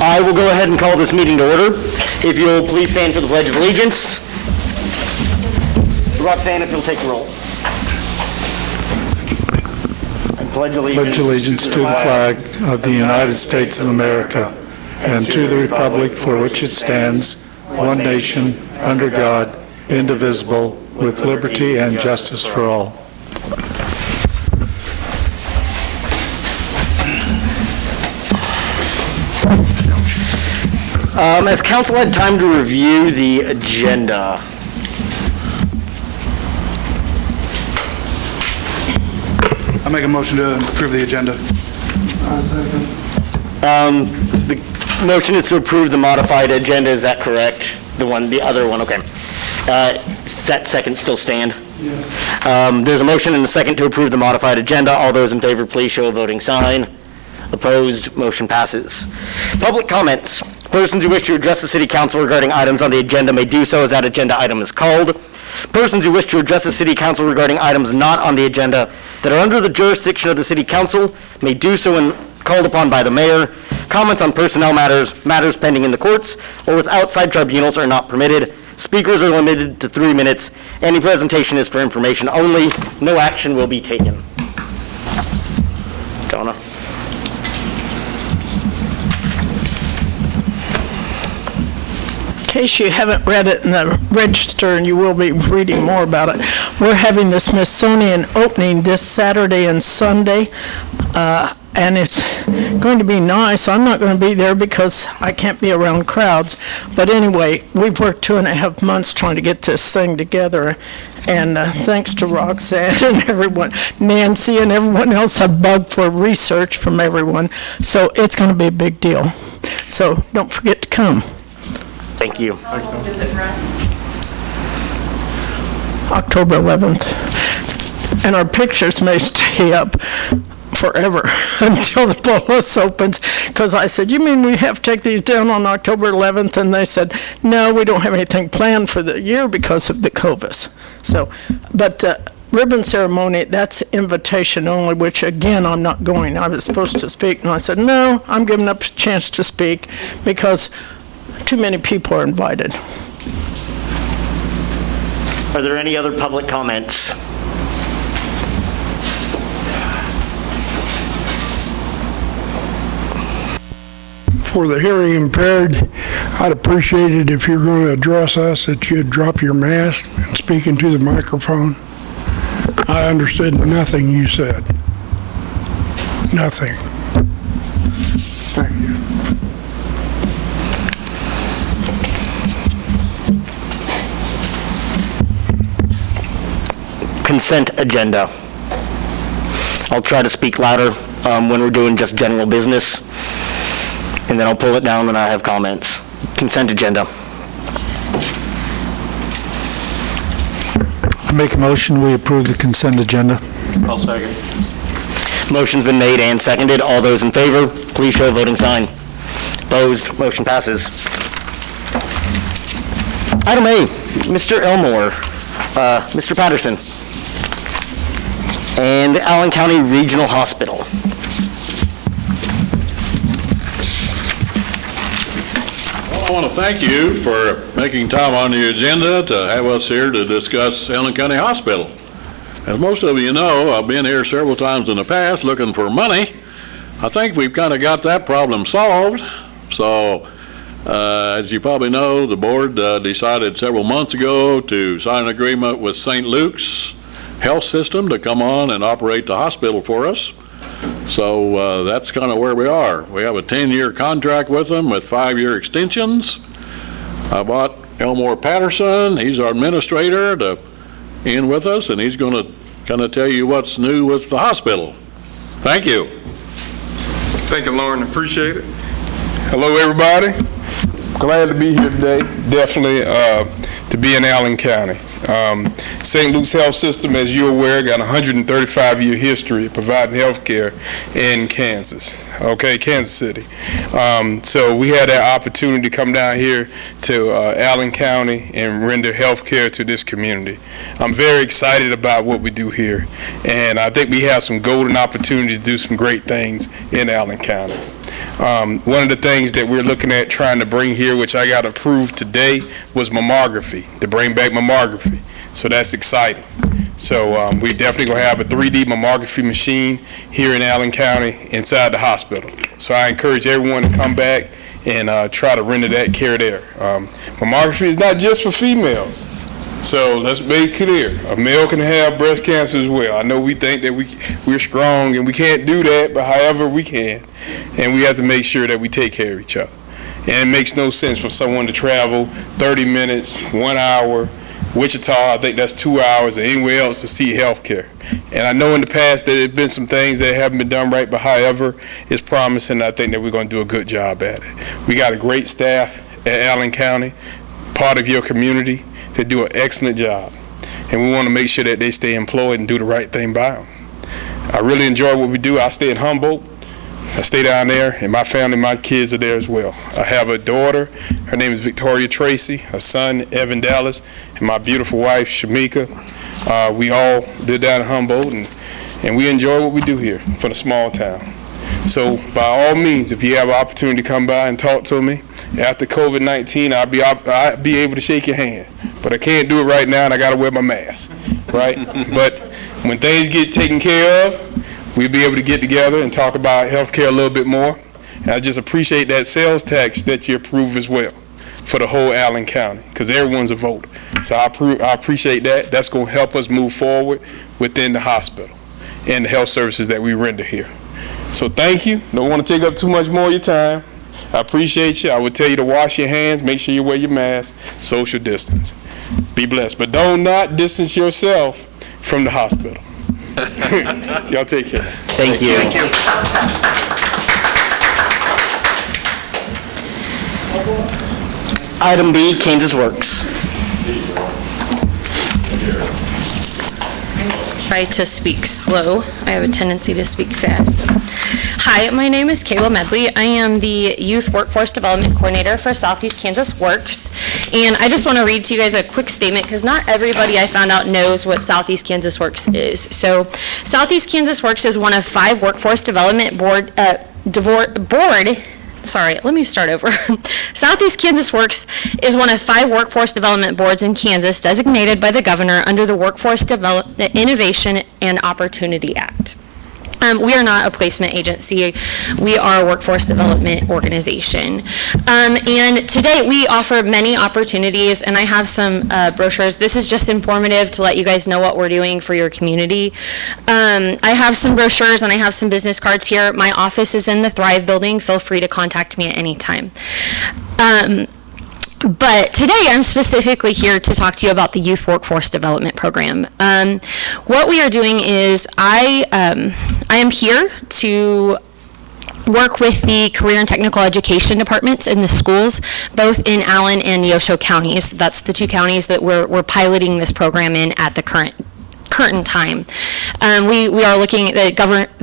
I will go ahead and call this meeting to order. If you'll please stand for the Pledge of Allegiance. Roxanne, if you'll take the roll. I pledge allegiance to the flag of the United States of America and to the republic for which it stands, one nation, under God, indivisible, with liberty and justice for all. Has council had time to review the agenda? I make a motion to approve the agenda. The motion is to approve the modified agenda, is that correct? The other one, okay. Does that second still stand? Yes. There's a motion and a second to approve the modified agenda. All those in favor, please show a voting sign. Opposed, motion passes. Public comments. Persons who wish to address the City Council regarding items on the agenda may do so as that agenda item is called. Persons who wish to address the City Council regarding items not on the agenda that are under the jurisdiction of the City Council may do so when called upon by the mayor. Comments on personnel matters pending in the courts, or with outside tribunals are not permitted. Speakers are limited to 3 minutes. Any presentation is for information only. No action will be taken. Donna. In case you haven't read it in the register, and you will be reading more about it, we're having the Smithsonian opening this Saturday and Sunday, and it's going to be nice. I'm not going to be there because I can't be around crowds, but anyway, we've worked 2.5 months trying to get this thing together, and thanks to Roxanne and everyone, Nancy and everyone else, a bug for research from everyone, so it's going to be a big deal. So don't forget to come. Thank you. How long does it run? October 11th. And our pictures may stay up forever until the polis opens. Because I said, you mean we have to take these down on October 11th? And they said, no, we don't have anything planned for the year because of the COVID. So, but ribbon ceremony, that's invitation only, which again, I'm not going. I was supposed to speak, and I said, no, I'm giving up a chance to speak because too many people are invited. Are there any other public comments? For the hearing impaired, I'd appreciate it if you're going to address us that you'd drop your mask and speak into the microphone. I understood nothing you said. Nothing. Thank you. Consent agenda. I'll try to speak louder when we're doing just general business, and then I'll pull it down when I have comments. Consent agenda. I make a motion, we approve the consent agenda. I'll second. Motion's been made and seconded. All those in favor, please show a voting sign. Opposed, motion passes. Item A, Mr. Elmore, Mr. Patterson, and the Allen County Regional Hospital. Well, I want to thank you for making time on the agenda to have us here to discuss Allen County Hospital. As most of you know, I've been here several times in the past looking for money. I think we've kind of got that problem solved. So, as you probably know, the board decided several months ago to sign an agreement with St. Luke's Health System to come on and operate the hospital for us. So that's kind of where we are. We have a 10-year contract with them with 5-year extensions. I brought Elmore Patterson, he's our administrator, in with us, and he's going to kind of tell you what's new with the hospital. Thank you. Thank you, Lauren. Appreciate it. Hello, everybody. Glad to be here today. Definitely to be in Allen County. St. Luke's Health System, as you're aware, got a 135-year history of providing health care in Kansas City. So we had that opportunity to come down here to Allen County and render health care to this community. I'm very excited about what we do here, and I think we have some golden opportunities to do some great things in Allen County. One of the things that we're looking at trying to bring here, which I got approved today, was mammography, to bring back mammography. So that's exciting. So we definitely going to have a 3D mammography machine here in Allen County inside the hospital. So I encourage everyone to come back and try to render that care there. Mammography is not just for females. So let's make it clear, a male can have breast cancer as well. I know we think that we're strong and we can't do that, but however we can. And we have to make sure that we take care of each other. And it makes no sense for someone to travel 30 minutes, 1 hour, Wichita, I think that's 2 hours, or anywhere else to see health care. And I know in the past that there have been some things that haven't been done right, but however, it's promising. I think that we're going to do a good job at it. We got a great staff at Allen County, part of your community. They do an excellent job, and we want to make sure that they stay employed and do the right thing by them. I really enjoy what we do. I stay in Humboldt. I stay down there, and my family, my kids are there as well. I have a daughter. Her name is Victoria Tracy, a son, Evan Dallas, and my beautiful wife, Shamika. We all live down in Humboldt, and we enjoy what we do here for the small town. So by all means, if you have an opportunity to come by and talk to me, after COVID-19, I'll be able to shake your hand. But I can't do it right now, and I got to wear my mask, right? But when things get taken care of, we'll be able to get together and talk about health care a little bit more. And I just appreciate that sales tax that you approve as well for the whole Allen County, because everyone's a voter. So I appreciate that. That's going to help us move forward within the hospital and the health services that we render here. So thank you. Don't want to take up too much more of your time. I appreciate you. I would tell you to wash your hands, make sure you wear your mask, social distance. Be blessed. But don't not distance yourself from the hospital. Y'all take care. Thank you. Thank you. Item B, Kansas Works. Try to speak slow. I have a tendency to speak fast. Hi, my name is Medley. I am the Youth Workforce Development Coordinator for Southeast Kansas Works. And I just want to read to you guys a quick statement because not everybody I found out knows what Southeast Kansas Works is. So Southeast Kansas Works is one of 5 workforce development Southeast Kansas Works is one of 5 workforce development boards in Kansas designated by the governor under the Workforce Development Innovation and Opportunity Act. We are not a placement agency. We are a workforce development organization. And today we offer many opportunities, and I have some brochures. This is just informative to let you guys know what we're doing for your community. I have some brochures and I have some business cards here. My office is in the Thrive building. Feel free to contact me at any time. But today I'm specifically here to talk to you about the Youth Workforce Development Program. What we are doing is I am here to work with the career and technical education departments in the schools, both in Allen and Neosho counties. That's the 2 counties that we're piloting this program in at the current time. We are looking at the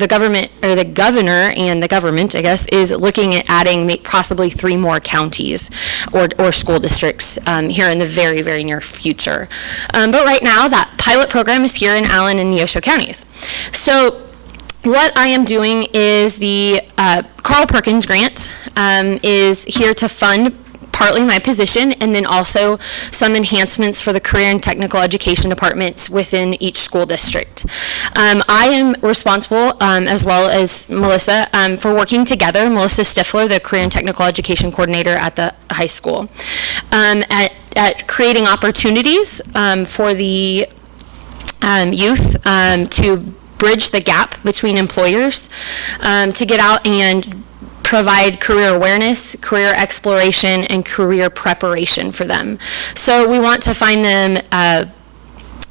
governor and the government, I guess, is looking at adding possibly 3 more counties or school districts here in the very, very near future. But right now, that pilot program is here in Allen and Neosho counties. So what I am doing is the Carl Perkins grant is here to fund partly my position, and then also some enhancements for the career and technical education departments within each school district. I am responsible, as well as Melissa, for working together, Melissa Stifler, the career and technical education coordinator at the high school, at creating opportunities for the youth to bridge the gap between employers, to get out and provide career awareness, career exploration, and career preparation for them. So we want to find them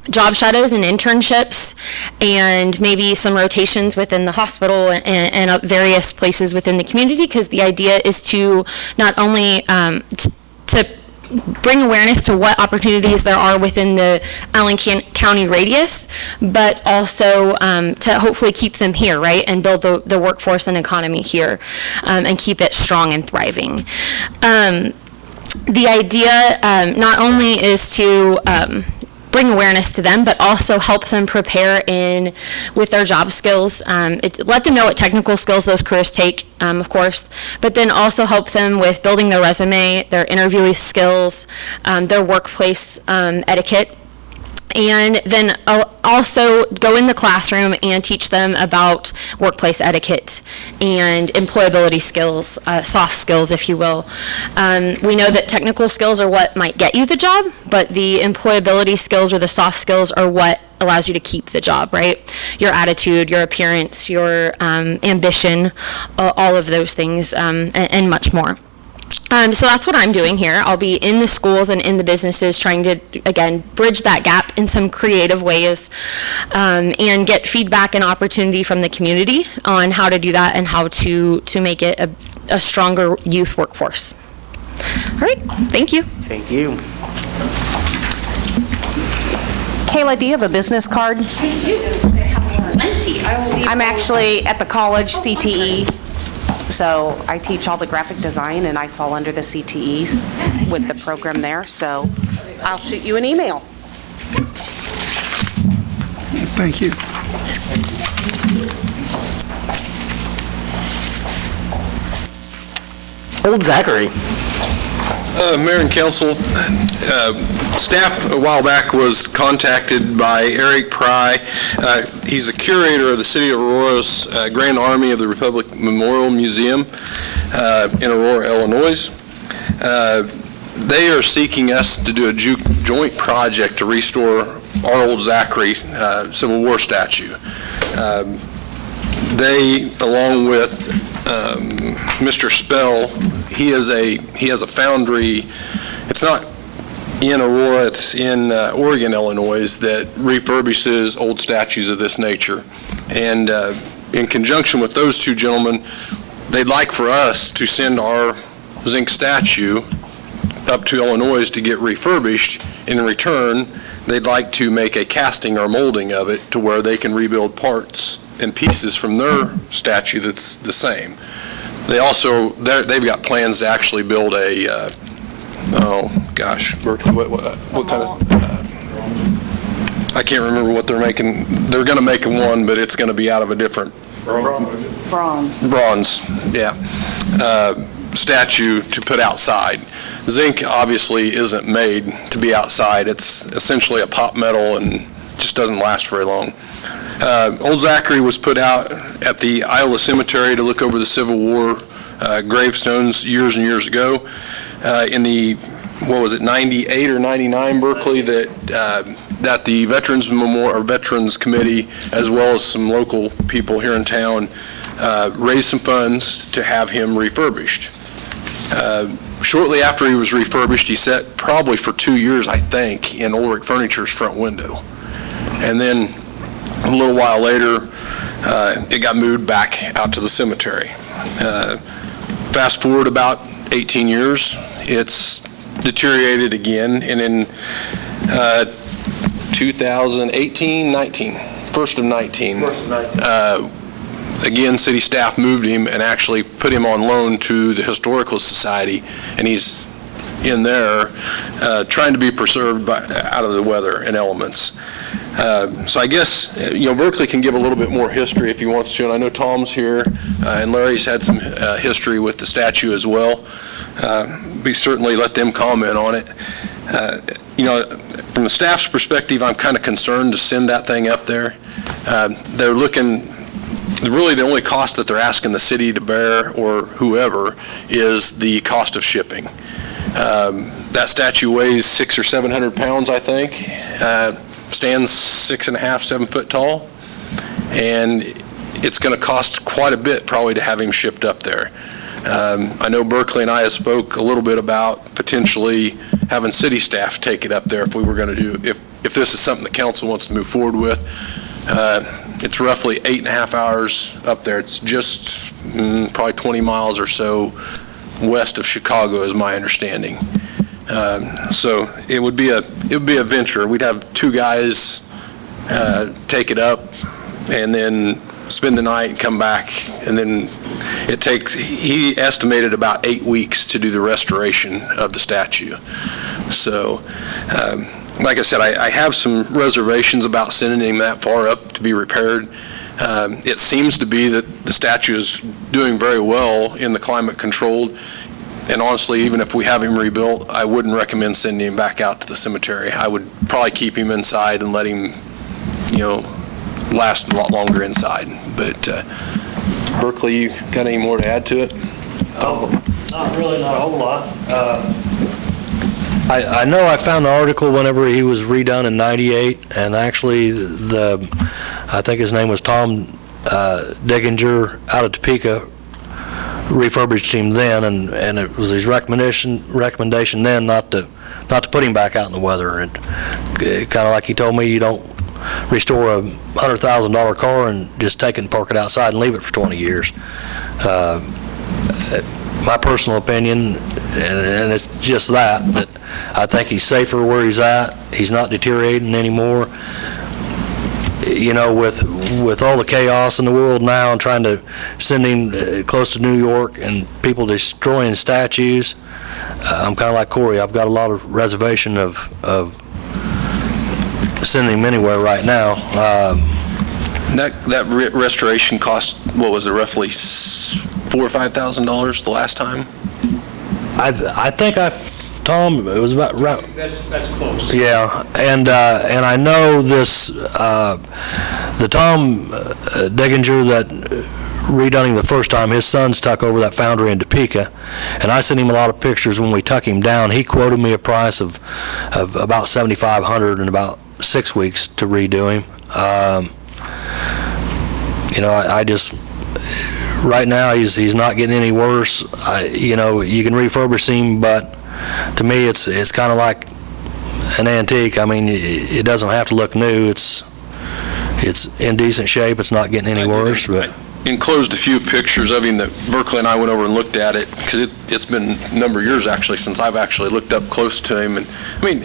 job shadows and internships, and maybe some rotations within the hospital and various places within the community, because the idea is to not only to bring awareness to what opportunities there are within the Allen County radius, but also to hopefully keep them here, right, and build the workforce and economy here, and keep it strong and thriving. The idea not only is to bring awareness to them, but also help them prepare with their job skills. Let them know what technical skills those careers take, of course, but then also help them with building their resume, their interviewing skills, their workplace etiquette. And then also go in the classroom and teach them about workplace etiquette and employability skills, soft skills, if you will. We know that technical skills are what might get you the job, but the employability skills or the soft skills are what allows you to keep the job, right? Your attitude, your appearance, your ambition, all of those things, and much more. So that's what I'm doing here. I'll be in the schools and in the businesses trying to, again, bridge that gap in some creative ways and get feedback and opportunity from the community on how to do that and how to make it a stronger youth workforce. All right, thank you. Thank you. Kayla, do you have a business card? I do. I have plenty. I'm actually at the college CTE, so I teach all the graphic design, and I fall under the CTE with the program there, so I'll shoot you an email. Thank you. Old Zachary. Mayor and Council, staff a while back was contacted by Eric Pry. He's the curator of the City of Aurora's Grand Army of the Republic Memorial Museum in Aurora, Illinois. They are seeking us to do a joint project to restore our Old Zachary Civil War statue. They, along with Mr. Spell, he has a foundry. It's not in Aurora, it's in Oregon, Illinois, that refurbishes old statues of this nature. And in conjunction with those two gentlemen, they'd like for us to send our zinc statue up to Illinois to get refurbished. In return, they'd like to make a casting or molding of it to where they can rebuild parts and pieces from their statue that's the same. They also, they've got plans to actually build a, oh gosh, what kind of, I can't remember what they're making. They're going to make one, but it's going to be out of a different. Bronze. Bronze, yeah. Statue to put outside. Zinc obviously isn't made to be outside. It's essentially a pop metal and just doesn't last very long. Old Zachary was put out at the Iola Cemetery to look over the Civil War gravestones years and years ago. In the, what was it, 98 or 99, Berkeley, that the Veterans Memorial or Veterans Committee, as well as some local people here in town, raised some funds to have him refurbished. Shortly after he was refurbished, he sat probably for 2 years, I think, in Ulrich Furniture's front window. And then a little while later, it got moved back out to the cemetery. Fast forward about 18 years, it's deteriorated again, and in 2018-19, first of 19, again, city staff moved him and actually put him on loan to the Historical Society, and he's in there trying to be preserved out of the weather and elements. So I guess, Berkeley can give a little bit more history if he wants to, and I know Tom's here, and Larry's had some history with the statue as well. We certainly let them comment on it. From the staff's perspective, I'm kind of concerned to send that thing up there. They're looking, really the only cost that they're asking the city to bear, or whoever, is the cost of shipping. That statue weighs 600 or 700 pounds, I think. Stands 6.5, 7 foot tall, and it's going to cost quite a bit probably to have him shipped up there. I know Berkeley and I have spoke a little bit about potentially having city staff take it up there if we were going to do, if this is something the council wants to move forward with. It's roughly 8.5 hours up there. It's just probably 20 miles or so west of Chicago, is my understanding. So it would be a venture. We'd have two guys take it up and then spend the night and come back, and then it takes, he estimated about 8 weeks to do the restoration of the statue. So like I said, I have some reservations about sending him that far up to be repaired. It seems to be that the statue is doing very well in the climate controlled. And honestly, even if we have him rebuilt, I wouldn't recommend sending him back out to the cemetery. I would probably keep him inside and let him, last a lot longer inside. But Berkeley, you got any more to add to it? Not really, not a whole lot. I know I found the article whenever he was redone in '98, and actually I think his name was Tom Degginger out of Topeka, refurbished him then, and it was his recommendation then not to put him back out in the weather. And kind of like he told me, you don't restore a $100,000 car and just take it and park it outside and leave it for 20 years. My personal opinion, and it's just that, but I think he's safer where he's at. He's not deteriorating anymore. With all the chaos in the world now and trying to send him close to New York and people destroying statues, I'm kind of like Corey. I've got a lot of reservation of sending him anywhere right now. That restoration cost, what was it, roughly $4,000 or $5,000 the last time? I think Tom, it was about right. That's close. Yeah, and I know this, the Tom Degginger that redone him the first time, his son's tuck over that foundry in Topeka, and I sent him a lot of pictures when we tuck him down. He quoted me a price of about $7,500 in about 6 weeks to redo him. I just, right now he's not getting any worse. You can refurbish him, but to me it's kind of like an antique. I mean, it doesn't have to look new. It's in decent shape. It's not getting any worse. But I enclosed a few pictures of him that Berkeley and I went over and looked at it, because it's been a number of years actually since I've actually looked up close to him. And I mean,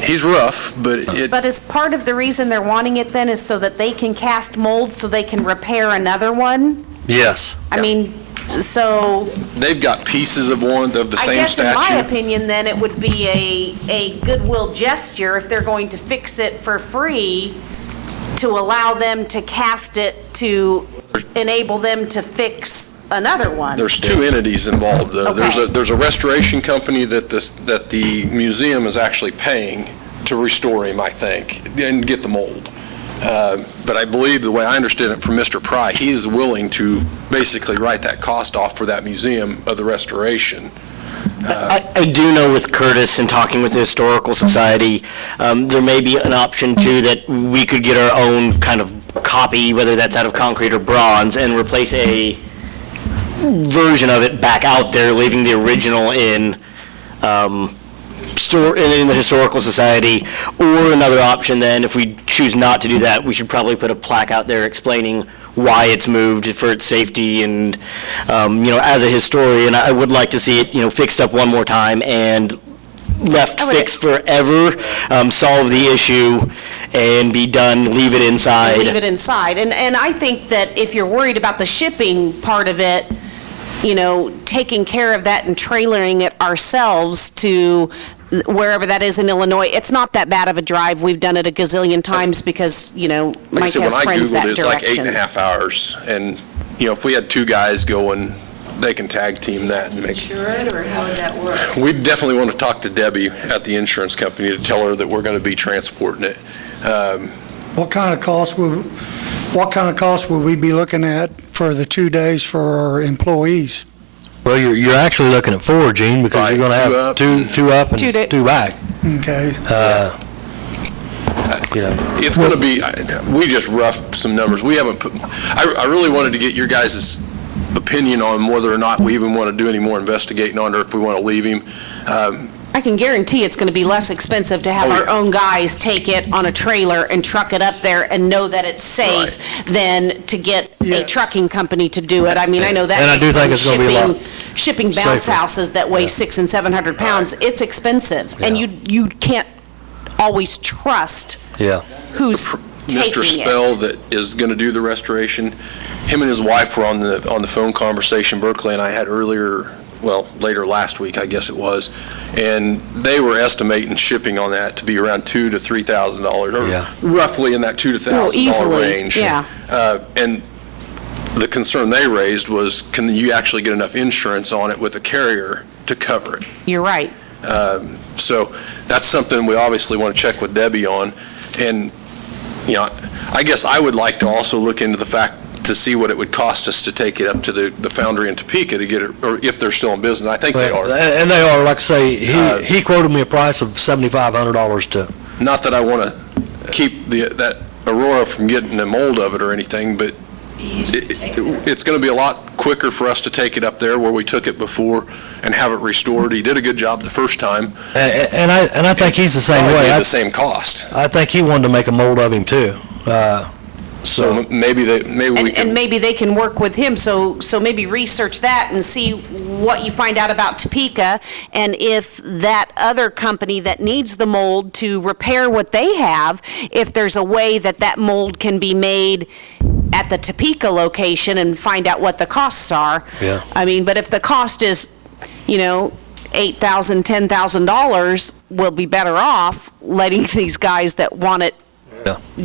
he's rough, but But is part of the reason they're wanting it then is so that they can cast molds so they can repair another one? yes. I mean, so they've got pieces of the I same guess in my statue. opinion, then it would be a goodwill gesture if they're going to fix it for free, to allow them to cast it to enable them to fix another one. There's two entities involved, though. Okay. There's a restoration company that the museum is actually paying to restore him, I think, and get the mold. But I believe, the way I understood it from Mr. Pry, he's willing to basically write that cost off for that museum of the restoration. I do know with Curtis and talking with the Historical Society, there may be an option too that we could get our own kind of copy, whether that's out of concrete or bronze, and replace a version of it back out there, leaving the original in the Historical Society. Or another option then, if we choose not to do that, we should probably put a plaque out there explaining why it's moved for its safety. And as a historian, I would like to see it fixed up one more time and left fixed forever, solve the issue and be done, leave it inside. Leave it inside. And I think that if you're worried about the shipping part of it, taking care of that and trailering it ourselves to wherever that is in Illinois, it's not that bad of a drive. We've done it a gazillion times because, Mike has friends that direction. When I Googled it, it's like 8.5 hours. And, if we had two guys going, they can tag team that and make. Insure it, or how would that work? We definitely want to talk to Debbie at the insurance company to tell her that we're going to be transporting it. What kind of cost would we be looking at for the 2 days for our employees? Well, you're actually looking at 4, Gene, because Right, you're going to two have up. two up and 2 back. Okay. It's going to be, we just roughed some numbers. We haven't put, I really wanted to get your guys' opinion on whether or not we even want to do any more investigating on it, or if we want to leave him. I can guarantee it's going to be less expensive to have Oh, our yeah. own guys take it on a trailer and truck it up there and know that it's safe than to get a Yes. trucking company to do it. I mean, I know that. And I just do think from it's gonna be a lot shipping bounce safer. houses that weigh 600 and 700 pounds, it's expensive. And Yeah. you can't always trust Yeah. who's taking Mr. it. Spell that is going to do the restoration, him and his wife were on the phone conversation Berkeley and I had earlier later last week, I guess it was, and they were estimating shipping on that to be around $2,000 to $3,000, or roughly in that $2,000 to $3,000 range. Yeah. And the concern they raised was, can you actually get enough insurance on it with a carrier to cover it? You're right. So that's something we obviously want to check with Debbie on. And, I guess I would like to also look into the fact to see what it would cost us to take it up to the foundry in Topeka to get it, or if they're still in business. I think they are. And they are, like I say, he quoted me a price of $7,500 to. Not that I want to keep that Aurora from getting a mold of it or anything, but it's going to be a lot quicker for us to take it up there where we took it before and have it restored. He did a good job the first time. And I think he's the same way. The same cost. I think he wanted to make a mold of him too. So maybe we can. And maybe they can work with him, so maybe research that and see what you find out about Topeka, and if that other company that needs the mold to repair what they have, if there's a way that mold can be made at the Topeka location, and find out what the costs are. Yeah. I mean, but if the cost is, $8,000, $10,000, we'll be better off letting these guys that want it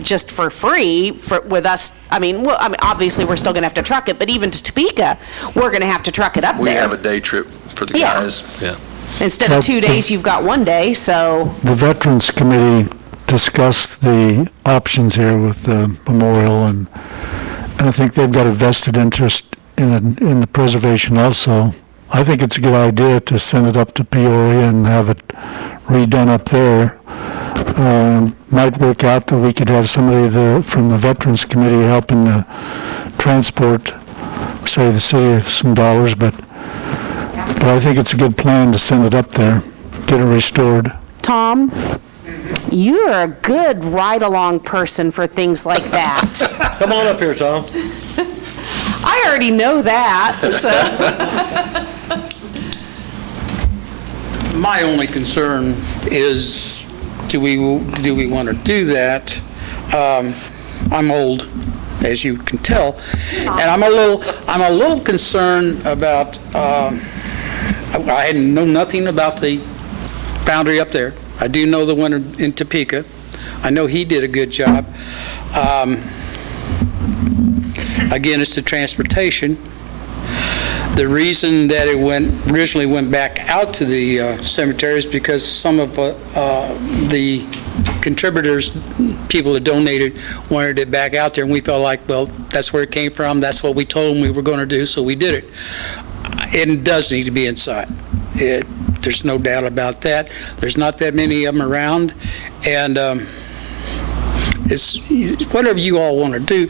just for free with us. Obviously we're still going to have to truck it, but even to Topeka, we're going to have to truck it up there. We have a day trip for the guys. Yeah. Instead of 2 days, you've got 1 day, so. The Veterans Committee discussed the options here with the memorial, and I think they've got a vested interest in the preservation also. I think it's a good idea to send it up to Peoria and have it redone up there. Might work out that we could have somebody from the Veterans Committee helping to transport, save the city some dollars, but I think it's a good plan to send it up there, get it restored. Tom, you're a good ride-along person for things like that. Come on up here, Tom. I already know that, so. My only concern is, do we want to do that? I'm old, as you can tell, and I'm a little concerned about. I know nothing about the foundry up there. I do know the one in Topeka. I know he did a good job. Again, it's the transportation. The reason that it originally went back out to the cemetery is because some of the contributors, people that donated, wanted it back out there, and we felt like, well, that's where it came from, that's what we told them we were going to do, so we did it. It does need to be inside. There's no doubt about that. There's not that many of them around, and it's whatever you all want to do,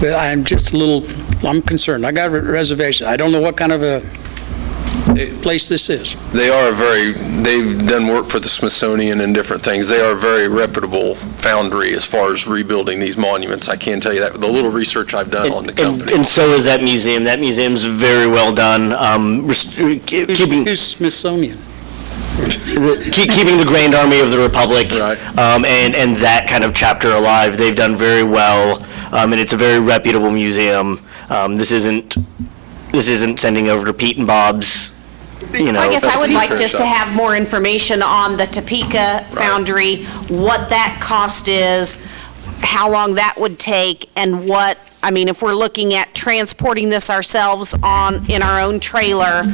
but I'm concerned. I got a reservation. I don't know what kind of a place this is. They've done work for the Smithsonian and different things. They are a very reputable foundry as far as rebuilding these monuments. I can tell you that with the little research I've done on the company. And so is that museum. That museum's very well done. Who's Smithsonian? Keeping the Grand Army of the Republic, right. And that kind of chapter alive. They've done very well, and it's a very reputable museum. This isn't sending over to Pete and Bob's. I guess I would like just to have more information on the Topeka foundry, what that cost is, how long that would take, and if we're looking at transporting this ourselves in our own trailer,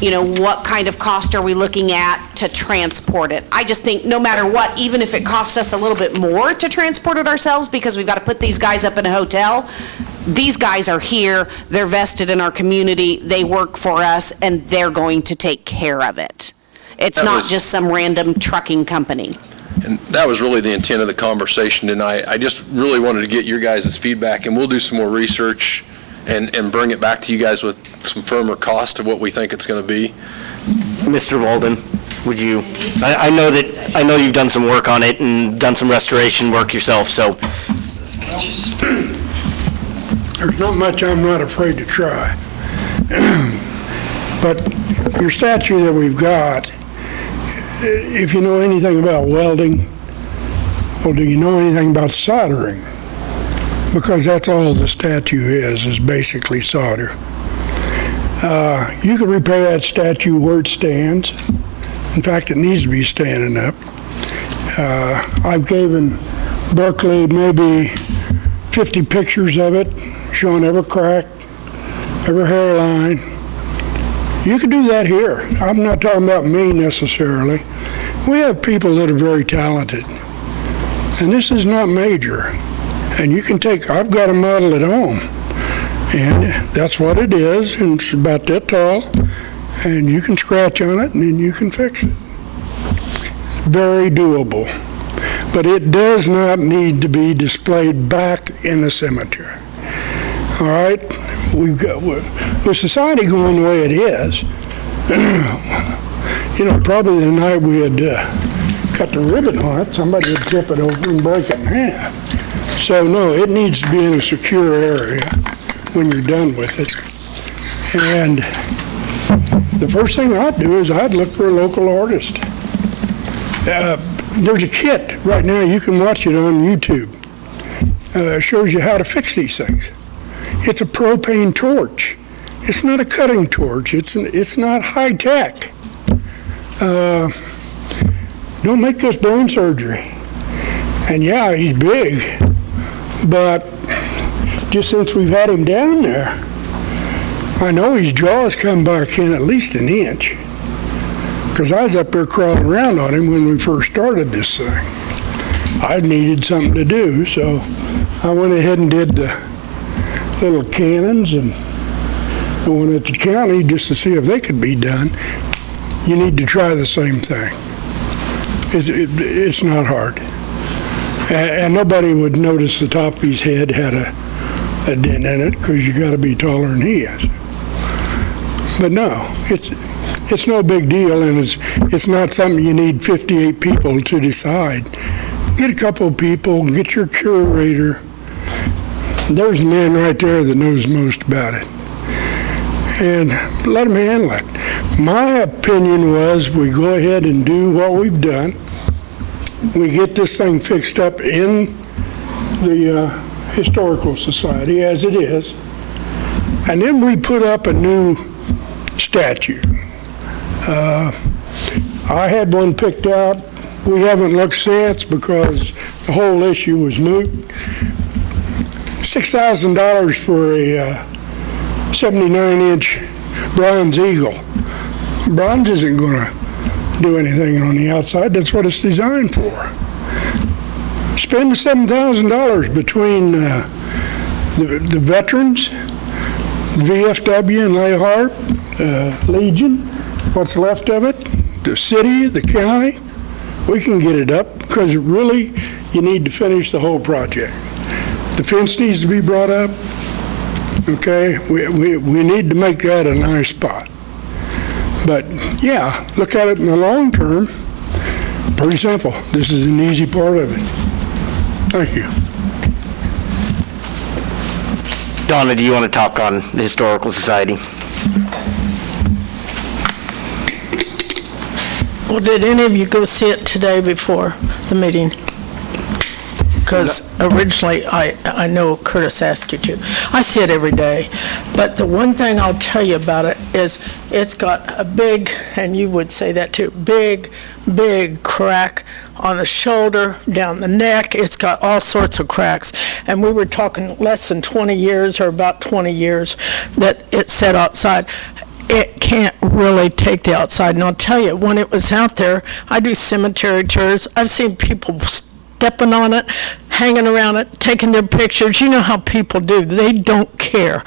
what kind of cost are we looking at to transport it? I just think no matter what, even if it costs us a little bit more to transport it ourselves because we've got to put these guys up in a hotel, these guys are here, they're vested in our community, they work for us, and they're going to take care of it. It's not just some random trucking company. And that was really the intent of the conversation tonight. I just really wanted to get your guys' feedback, and we'll do some more research and bring it back to you guys with some firmer cost of what we think it's going to be. Mr. Walden, would you? I know you've done some work on it and done some restoration work yourself, so. There's not much I'm not afraid to try. But your statue that we've got, if you know anything about welding, or do you know anything about soldering? Because that's all the statue is basically solder. You can repair that statue where it stands. In fact, it needs to be standing up. I've given Berkeley maybe 50 pictures of it, showing every crack, every hairline. You can do that here. I'm not talking about me necessarily. We have people that are very talented. And this is not major. And you can take, I've got a model at home. And that's what it is, and it's about that tall. And you can scratch on it, and then you can fix it. Very doable. But it does not need to be displayed back in the cemetery. All right? We've got, with society going the way it is, probably the night we had cut the ribbon on it, somebody would tip it over and break it in half. So, no, it needs to be in a secure area when you're done with it. And the first thing I'd do is I'd look for a local artist. There's a kit right now, you can watch it on YouTube. It shows you how to fix these things. It's a propane torch. It's not a cutting torch. It's not high tech. Don't make us brain surgery. And yeah, he's big, but just since we've had him down there, I know his jaw's come back in at least an inch. Because I was up there crawling around on him when we first started this thing. I needed something to do, so I went ahead and did the little cannons and I went at the county just to see if they could be done. You need to try the same thing. It's not hard. And nobody would notice the top of his head had a dent in it because you got to be taller than he is. But no, it's no big deal, and it's not something you need 58 people to decide. Get a couple of people, get your curator. There's a man right there that knows most about it. And let him handle it. My opinion was we go ahead and do what we've done. We get this thing fixed up in the Historical Society as it is, and then we put up a new statue. I had one picked out. We haven't looked since because the whole issue was moot. $6,000 for a 79-inch bronze eagle. Bronze isn't going to do anything on the outside. That's what it's designed for. Spend the $7,000 between the veterans, the VFW and Lay Hart, Legion, what's left of it, the city, the county. We can get it up because really you need to finish the whole project. The fence needs to be brought up. Okay, we need to make that a nice spot. But yeah, look at it in the long term. Pretty simple. This is an easy part of it. Thank you. Donna, do you want to talk on the Historical Society? Well, did any of you go see it today before the meeting? Because originally, I know Curtis asked you to. I see it every day. But the one thing I'll tell you about it is it's got a big, and you would say that too, big crack on the shoulder, down the neck. It's got all sorts of cracks. And we were talking less than 20 years or about 20 years that it sat outside. It can't really take the outside. And I'll tell you, when it was out there, I do cemetery tours. I've seen people stepping on it, hanging around it, taking their pictures. You know how people do. They don't care.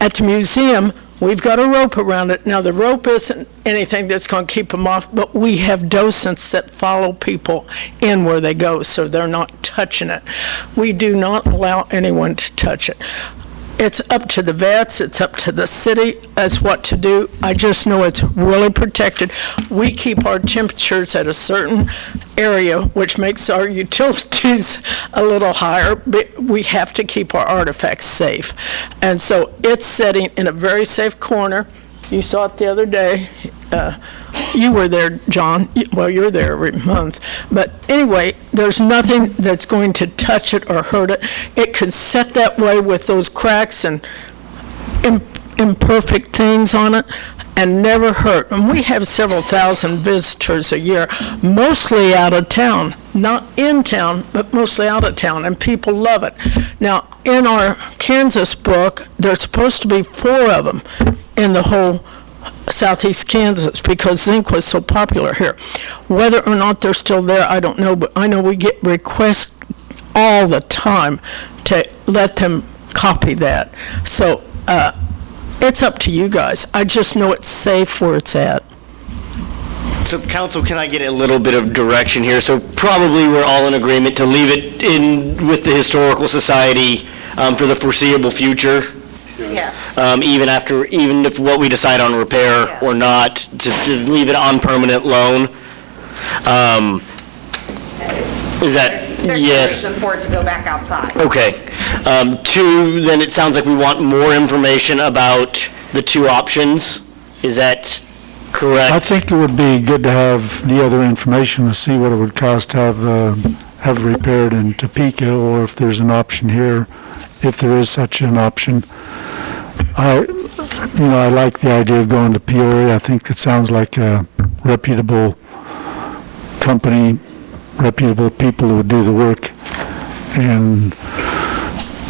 At the museum, we've got a rope around it. Now, the rope isn't anything that's going to keep them off, but we have docents that follow people in where they go, so they're not touching it. We do not allow anyone to touch it. It's up to the vets, it's up to the city as what to do. I just know it's really protected. We keep our temperatures at a certain area, which makes our utilities a little higher, but we have to keep our artifacts safe. And so it's sitting in a very safe corner. You saw it the other day. You were there, John. Well, you're there every month. But anyway, there's nothing that's going to touch it or hurt it. It could sit that way with those cracks and imperfect things on it and never hurt. And we have several thousand visitors a year, mostly out of town, not in town, but mostly out of town, and people love it. Now, in our Kansas book, there's supposed to be 4 of them in the whole southeast Kansas because zinc was so popular here. Whether or not they're still there, I don't know, but I know we get requests all the time to let them copy that. So it's up to you guys. I just know it's safe where it's at. So, council, can I get a little bit of direction here? So probably we're all in agreement to leave it in with the Historical Society for the foreseeable future? Yes. Even if what we decide on repair or not, to leave it on permanent loan? Is that, There's yes? no reason for it to go back outside. Okay. 2, then it sounds like we want more information about the 2 options. Is that correct? I think it would be good to have the other information to see what it would cost to have repaired in Topeka, or if there's an option here, if there is such an option. I like the idea of going to Peoria. I think it sounds like a reputable company, reputable people who would do the work. And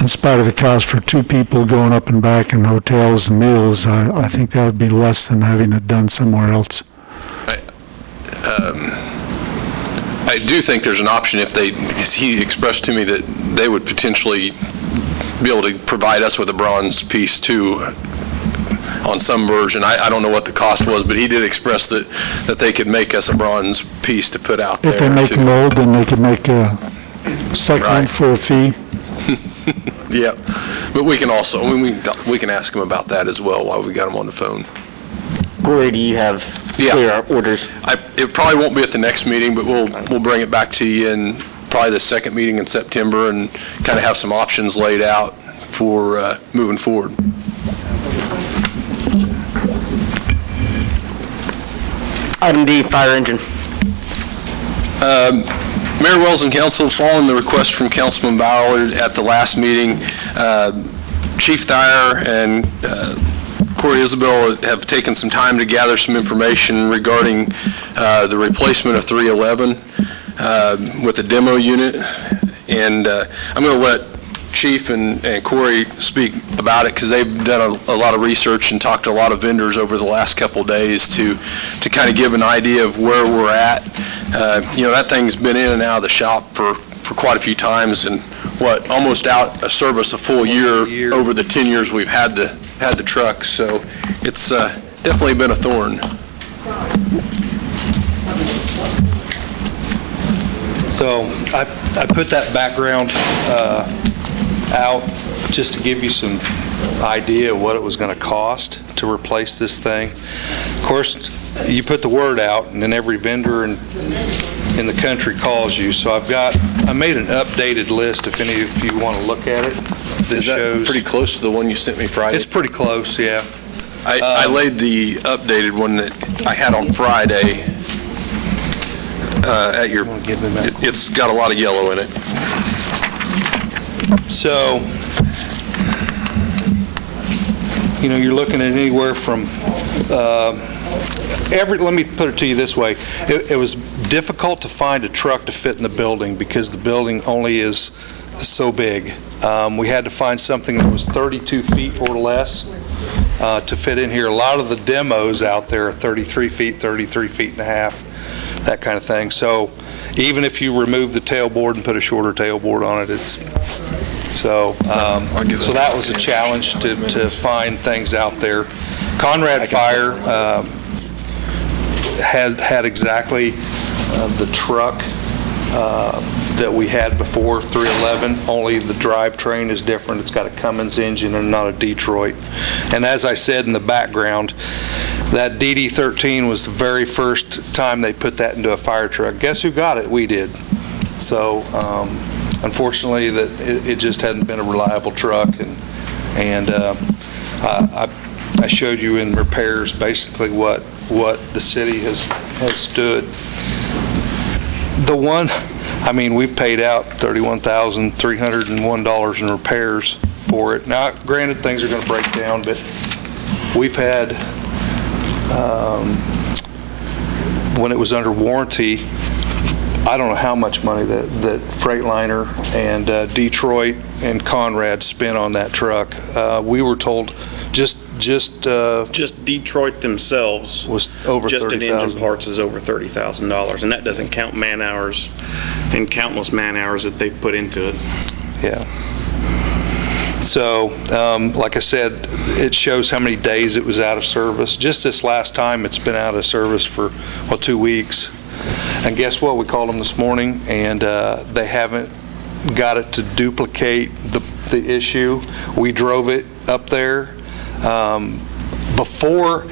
in spite of the cost for 2 people going up and back in hotels and meals, I think that would be less than having it done somewhere else. I do think there's an option because he expressed to me that they would potentially be able to provide us with a bronze piece too on some version. I don't know what the cost was, but he did express that they could make us a bronze piece to put out there. If they make a mold, then they could make a second one for a fee. Yeah, but we can also, we can ask him about that as well while we got him on the phone. Corey, do you have clear orders? It probably won't be at the next meeting, but we'll bring it back to you in probably the second meeting in September and kind of have some options laid out for moving forward. Item D, fire engine. Mayor, Wells, and Council, following the request from Councilman Ballard at the last meeting, Chief Thayer and Corey Isabel have taken some time to gather some information regarding the replacement of 311 with a demo unit. And I'm going to let Chief and Corey speak about it because they've done a lot of research and talked to a lot of vendors over the last couple of days to kind of give an idea of where we're at. That thing's been in and out of the shop for quite a few times, and almost out of service a full year over the 10 years we've had the truck. So it's definitely been a thorn. So I put that background out just to give you some idea of what it was going to cost to replace this thing. Of course, you put the word out, and then every vendor in the country calls you. So I made an updated list if any of you want to look at it. Is that pretty close to the one you sent me Friday? It's pretty close, yeah. I laid the updated one that I had on Friday at your, it's got a lot of yellow in it. So, you're looking at anywhere from let me put it to you this way. It was difficult to find a truck to fit in the building because the building only is so big. We had to find something that was 32 feet or less to fit in here. A lot of the demos out there are 33 feet, 33 feet and a half, that kind of thing. So even if you remove the tailboard and put a shorter tailboard on it, so that was a challenge to find things out there. Conrad Fire had exactly the truck that we had before, 311, only the drivetrain is different. It's got a Cummins engine and not a Detroit. And as I said in the background, that DD13 was the very first time they put that into a fire truck. Guess who got it? We did. So unfortunately, that it just hadn't been a reliable truck, and I showed you in repairs basically what the city has stood. The one, we've paid out $31,301 in repairs for it. Now, granted, things are going to break down, but We've had, when it was under warranty, I don't know how much money that Freightliner and Detroit and Conrad spent on that truck. We were told just Detroit themselves was over just in $30,000. engine parts is over $30,000, and that doesn't count man hours and countless man hours that they've put into it. Yeah. So, like I said, it shows how many days it was out of service. Just this last time, it's been out of service for, 2 weeks. And guess what? We called them this morning, and they haven't got it to duplicate the issue. We drove it up there. Before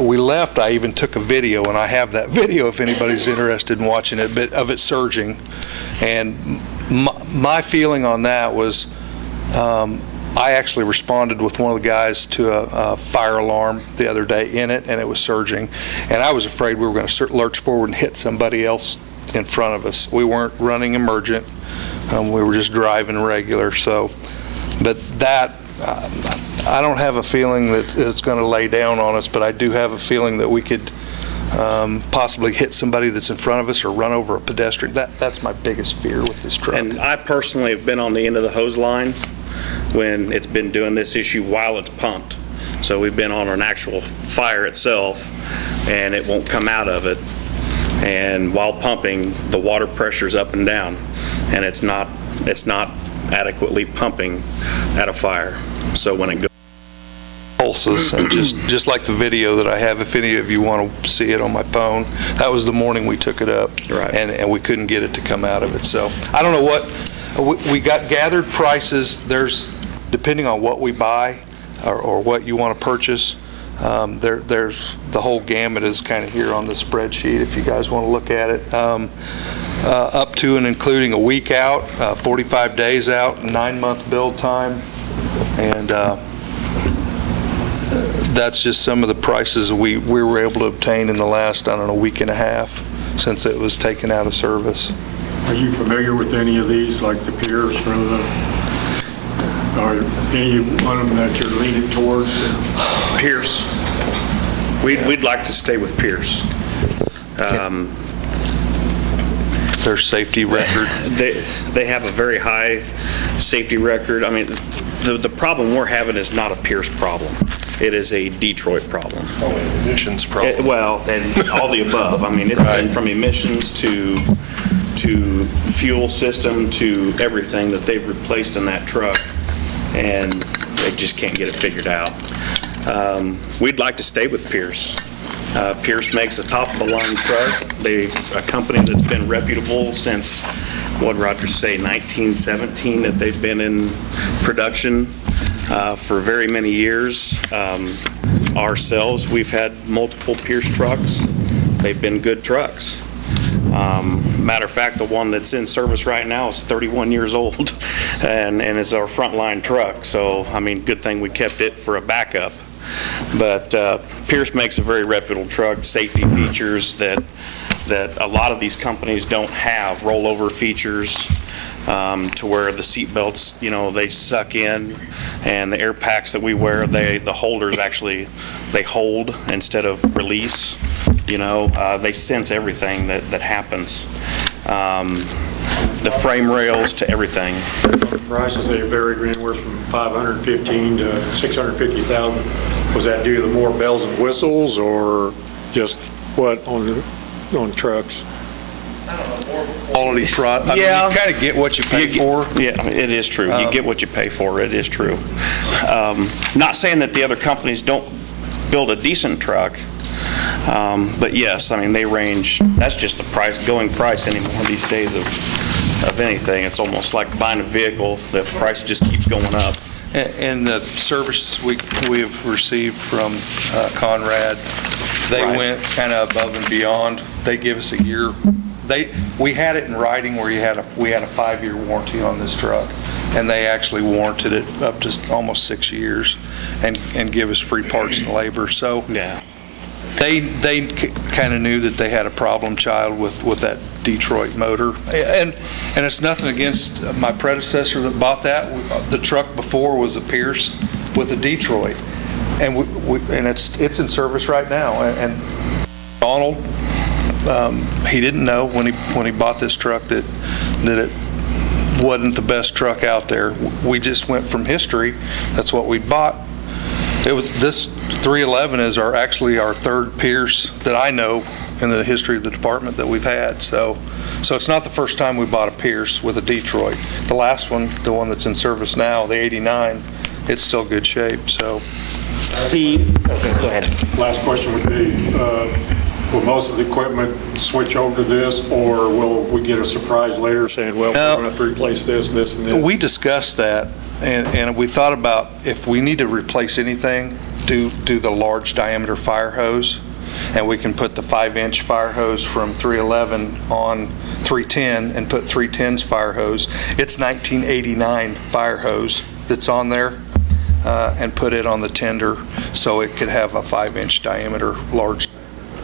we left, I even took a video, and I have that video if anybody's interested in watching it, but of it surging. And my feeling on that was, I actually responded with one of the guys to a fire alarm the other day in it, and it was surging. And I was afraid we were going to lurch forward and hit somebody else in front of us. We weren't running emergent. We were just driving regular. So, but that, I don't have a feeling that it's going to lay down on us, but I do have a feeling that we could possibly hit somebody that's in front of us or run over a pedestrian. That's my biggest fear with this truck. And I personally have been on the end of the hose line when it's been doing this issue while it's pumped. So we've been on an actual fire itself, and it won't come out of it. And while pumping, the water pressure's up and down, and it's not adequately pumping at a fire. So when it goes pulses, and just like the video that I have, if any of you want to see it on my phone, that was the morning we took it up, right. and we couldn't get it to come out of it. So I don't know what we got gathered prices. There's, depending on what we buy or what you want to purchase, there's the whole gamut is kind of here on the spreadsheet if you guys want to look at it. Up to and including a week out, 45 days out, 9-month build time, and that's just some of the prices we were able to obtain in the last, I don't know, week and a half since it was taken out of service. Are you familiar with any of these, like the Pierce or any one of them that you're leaning towards? Pierce. We'd like to stay with Pierce. Their safety record. They have a very high safety record. I mean, the problem we're having is not a Pierce problem. It is a Detroit problem. Emissions problem. And all the above. I mean, it's been from emissions to fuel system to everything that they've replaced in that truck, and they just can't get it figured out. We'd like to stay with Pierce. Pierce makes a top-of-the-line truck. They're a company that's been reputable since, what Roger say, 1917, that they've been in production for very many years. Ourselves, we've had multiple Pierce trucks. They've been good trucks. Matter of fact, the one that's in service right now is 31 years old and is our frontline truck. So, I mean, good thing we kept it for a backup. But Pierce makes a very reputable truck, safety features that a lot of these companies don't have, rollover features to where the seat belts, they suck in, and the air packs that we wear, the holders actually, they hold instead of release. They sense everything that happens. The frame rails to everything. Prices, they varied anywhere from $515,000 to $650,000. Was that due to the more bells and whistles, or just what on the trucks? Quality product. Yeah. You kind of get what you pay for. Yeah, I mean, it is true. You get what you pay for. It is true. Not saying that the other companies don't build a decent truck, but yes, I mean, they range. That's just the going price anymore these days of anything. It's almost like buying a vehicle. The price just keeps going up. And the service we've received from Conrad, they went kind of above and beyond. They give us a year. We had it in writing where we had a 5-year warranty on this truck, and they actually warranted it up to almost 6 years, and give us free parts and labor. So yeah, they kind of knew that they had a problem child with that Detroit motor, and it's nothing against my predecessor that bought that. The truck before was a Pierce with a Detroit. and it's in service right now. And Donald, he didn't know when he bought this truck that it wasn't the best truck out there. We just went from history. That's what we bought. This 311 is actually our third Pierce that I know in the history of the department that we've had. So it's not the first time we bought a Pierce with a Detroit. The last one, the one that's in service now, the 89, it's still good shape. So go ahead. Last question would be, will most of the equipment switch over to this, or will we get a surprise later saying, well, we're going to have to replace this, this, and this? We discussed that, and we thought about if we need to replace anything, do the large diameter fire hose, and we can put the 5-inch fire hose from 311 on 310 and put 310's fire hose. It's 1989 fire hose that's on there, and put it on the tender so it could have a 5-inch diameter large.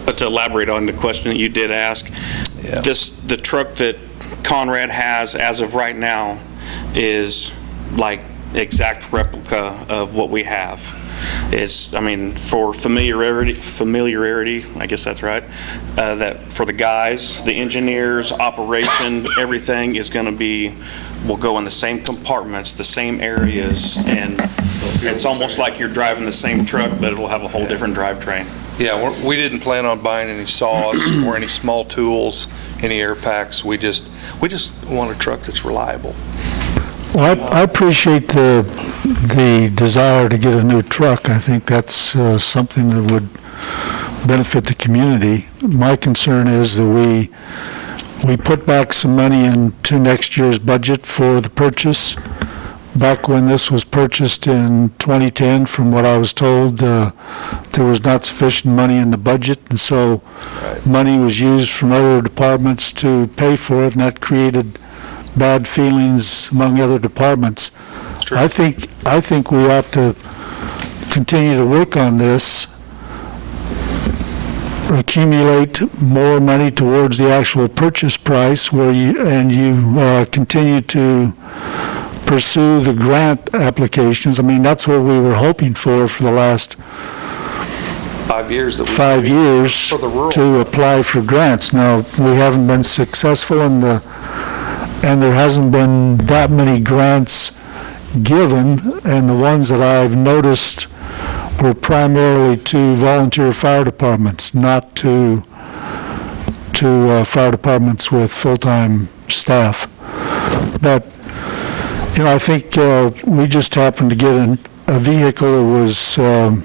But to elaborate on the question that you did ask, the truck that Conrad has as of right now is like exact replica of what we have. It's, I mean, for familiarity, I guess that's right, that for the guys, the engineers, operation, everything is going to be, will go in the same compartments, the same areas, and it's almost like you're driving the same truck, but it'll have a whole different drivetrain. Yeah, we didn't plan on buying any saws or any small tools, any air packs. We just want a truck that's reliable. Well, I appreciate the desire to get a new truck. I think that's something that would benefit the community. My concern is that we put back some money into next year's budget for the purchase. Back when this was purchased in 2010, from what I was told, there was not sufficient money in the budget, and so money was used from other departments to pay for it, and that created bad feelings among other departments. I think we ought to continue to work on this, accumulate more money towards the actual purchase price, where you continue to pursue the grant applications. I mean, that's what we were hoping for the last 5 years. 5 years to apply for grants. Now, we haven't been successful and there hasn't been that many grants given, and the ones that I've noticed were primarily to volunteer fire departments, not to fire departments with full-time staff. But I think we just happened to get a vehicle that was a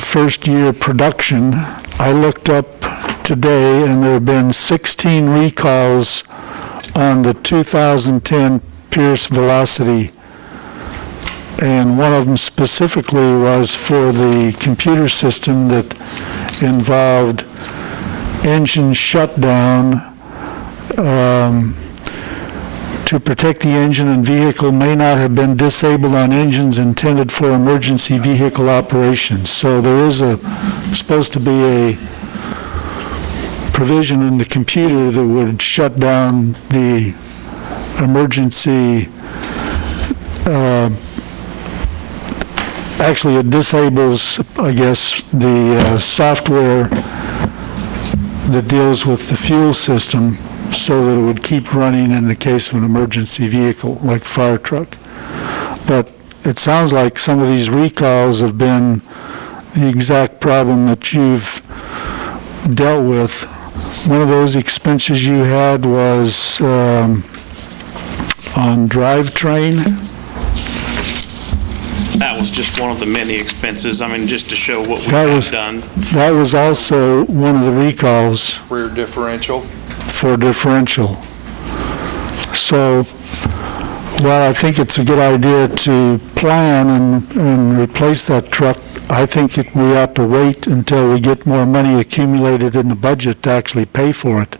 first-year production. I looked up today, and there have been 16 recalls on the 2010 Pierce Velocity, and one of them specifically was for the computer system that involved engine shutdown to protect the engine, and vehicle may not have been disabled on engines intended for emergency vehicle operations. So there is supposed to be a provision in the computer that would shut down the emergency. Actually, it disables, I guess, the software that deals with the fuel system, so that it would keep running in the case of an emergency vehicle, like a fire truck. But it sounds like some of these recalls have been the exact problem that you've dealt with. One of those expenses you had was on drivetrain. That was just one of the many expenses. I mean, just to show what we have done. That was also one of the recalls. Rear differential. For differential. So, while I think it's a good idea to plan and replace that truck, I think we ought to wait until we get more money accumulated in the budget to actually pay for it.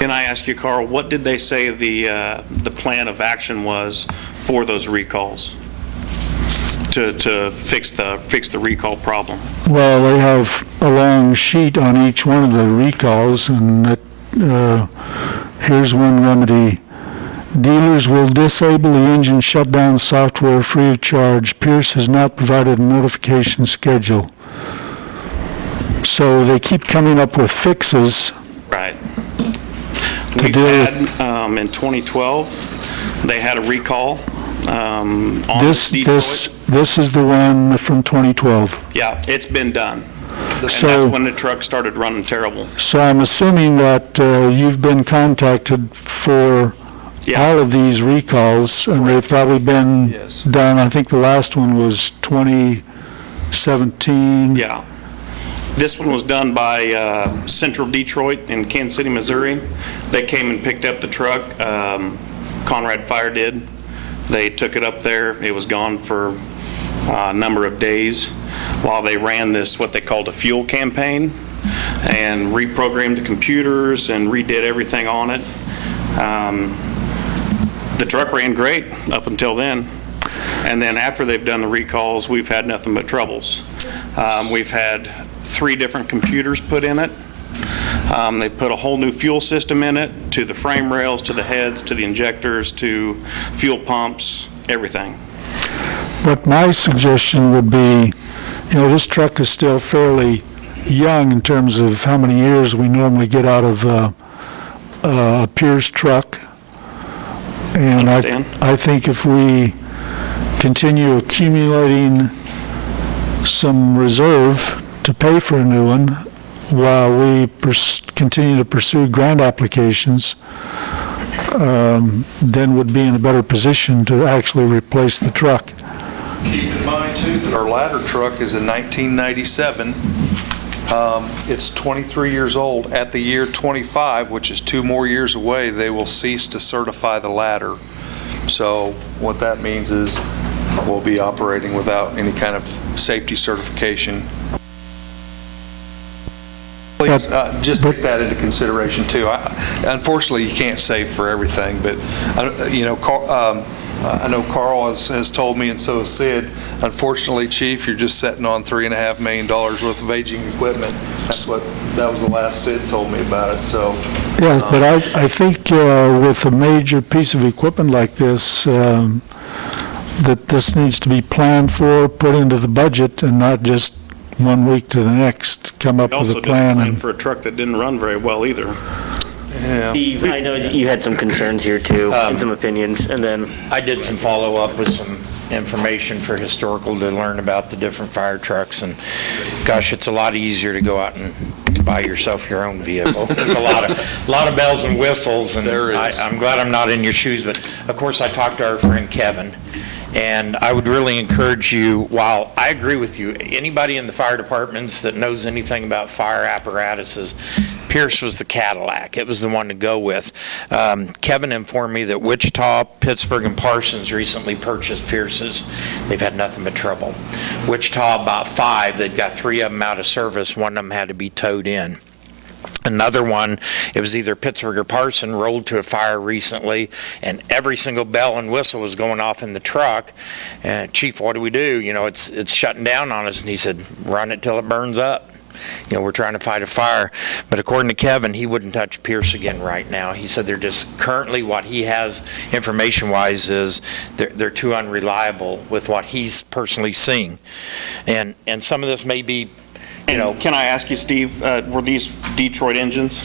Can I ask you, Carl, what did they say the plan of action was for those recalls to fix the recall problem? Well, they have a long sheet on each one of the recalls, and here's one remedy Dealers will disable the engine shutdown software free of charge. Pierce has not provided a notification schedule. So they keep coming up with fixes. Right. To We've deal had, with- in 2012, they had a recall on Detroit. This is the one from 2012. Yeah, it's been done. And So- that's when the truck started running terrible. So I'm assuming that you've been contacted for all of these recalls, and they've probably been done. I think the last one was 2017. Yeah. This one was done by Central Detroit in Kansas City, Missouri. They came and picked up the truck. Conrad Fire did. They took it up there. It was gone for a number of days while they ran this, what they called a fuel campaign, and reprogrammed the computers and redid everything on it. The truck ran great up until then. And then after they've done the recalls, we've had nothing but troubles. We've had 3 different computers put in it. They put a whole new fuel system in it, to the frame rails, to the heads, to the injectors, to fuel pumps, everything. But my suggestion would be, this truck is still fairly young in terms of how many years we normally get out of a Pierce truck. And I think if we continue accumulating some reserve to pay for a new one while we continue to pursue grant applications, then would be in a better position to actually replace the truck. Keep in mind, too, that our ladder truck is a 1997. It's 23 years old. At the year 25, which is 2 more years away, they will cease to certify the ladder. So what that means is we'll be operating without any kind of safety certification. Please, just take that into consideration, too. Unfortunately, you can't save for everything, but, I know Carl has told me, and so has Sid, unfortunately, Chief, you're just sitting on $3.5 million worth of aging equipment. That was the last Sid told me about it, so. Yes, but I think with a major piece of equipment like this, that this needs to be planned for, put into the budget, and not just 1 week to the next, come up with a Also plan. didn't plan for a truck that didn't run very well either. Steve, I know that you had some concerns here too, and some opinions, and then... I did some follow-up with some information for historical to learn about the different fire trucks, and gosh, it's a lot easier to go out and buy yourself your own vehicle. There's a lot of bells and whistles, and I'm glad I'm not in your shoes, but of course I talked to our friend Kevin, and I would really encourage you, while I agree with you, anybody in the fire departments that knows anything about fire apparatuses, Pierce was the Cadillac. It was the one to go with. Kevin informed me that Wichita, Pittsburgh, and Parsons recently purchased Pierces. They've had nothing but trouble. Wichita, about 5. They've got 3 of them out of service. One of them had to be towed in. Another one, it was either Pittsburgh or Parson, rolled to a fire recently, and every single bell and whistle was going off in the truck. And, Chief, what do we do? It's shutting down on us. And he said, run it till it burns up. We're trying to fight a fire. But according to Kevin, he wouldn't touch Pierce again right now. He said they're just currently, what he has information-wise is they're too unreliable with what he's personally seeing. And some of this may be, Can I ask you, Steve, were these Detroit engines?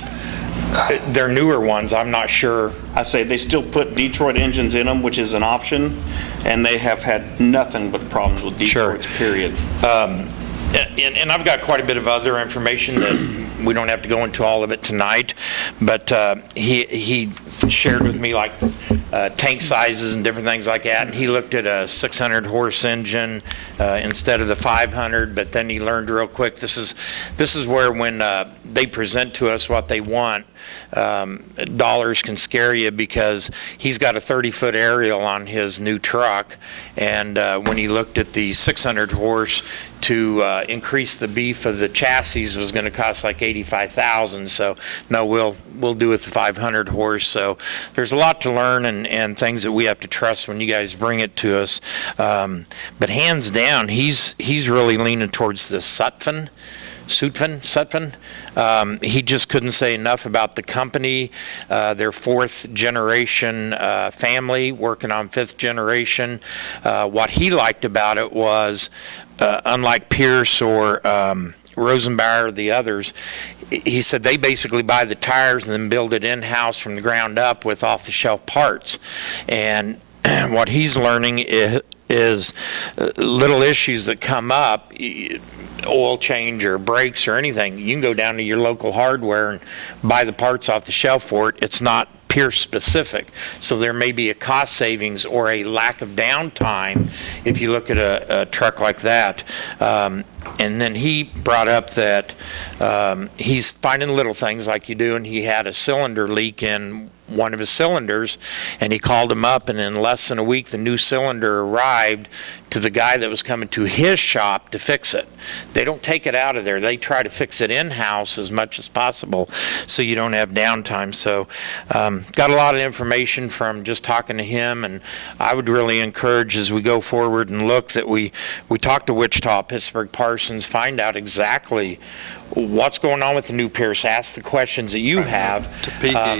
They're newer ones. I'm not sure. I say they still put Detroit engines in them, which is an option, and they have had nothing but problems with Detroit's, period. And I've got quite a bit of other information that we don't have to go into all of it tonight, but he shared with me like tank sizes and different things like that, and he looked at a 600 horse engine instead of the 500, but then he learned real quick this is where when they present to us what they want, dollars can scare you, because he's got a 30-foot aerial on his new truck, and when he looked at the 600 horse to increase the beef of the chassis was going to cost like $85,000. So no, we'll do it the 500 horse. So there's a lot to learn and things that we have to trust when you guys bring it to us. But hands down, he's really leaning towards the Sutphen Sutphin. He just couldn't say enough about the company, their fourth generation family working on fifth generation. What he liked about it was, unlike Pierce or Rosenbauer or the others, he said they basically buy the tires and then build it in-house from the ground up with off-the-shelf parts. And what he's learning is little issues that come up, oil change or brakes or anything. You can go down to your local hardware and buy the parts off the shelf for it. It's not Pierce specific. So there may be a cost savings or a lack of downtime if you look at a truck like that. And then he brought up that he's finding little things like you do, and he had a cylinder leak in one of his cylinders, and he called him up, and in less than a week the new cylinder arrived to the guy that was coming to his shop to fix it. They don't take it out of there. They try to fix it in-house as much as possible so you don't have downtime. So got a lot of information from just talking to him, and I would really encourage as we go forward and look that we talk to Wichita, Pittsburgh, Parsons, find out exactly what's going on with the new Pierce, ask the questions that you have. Topeka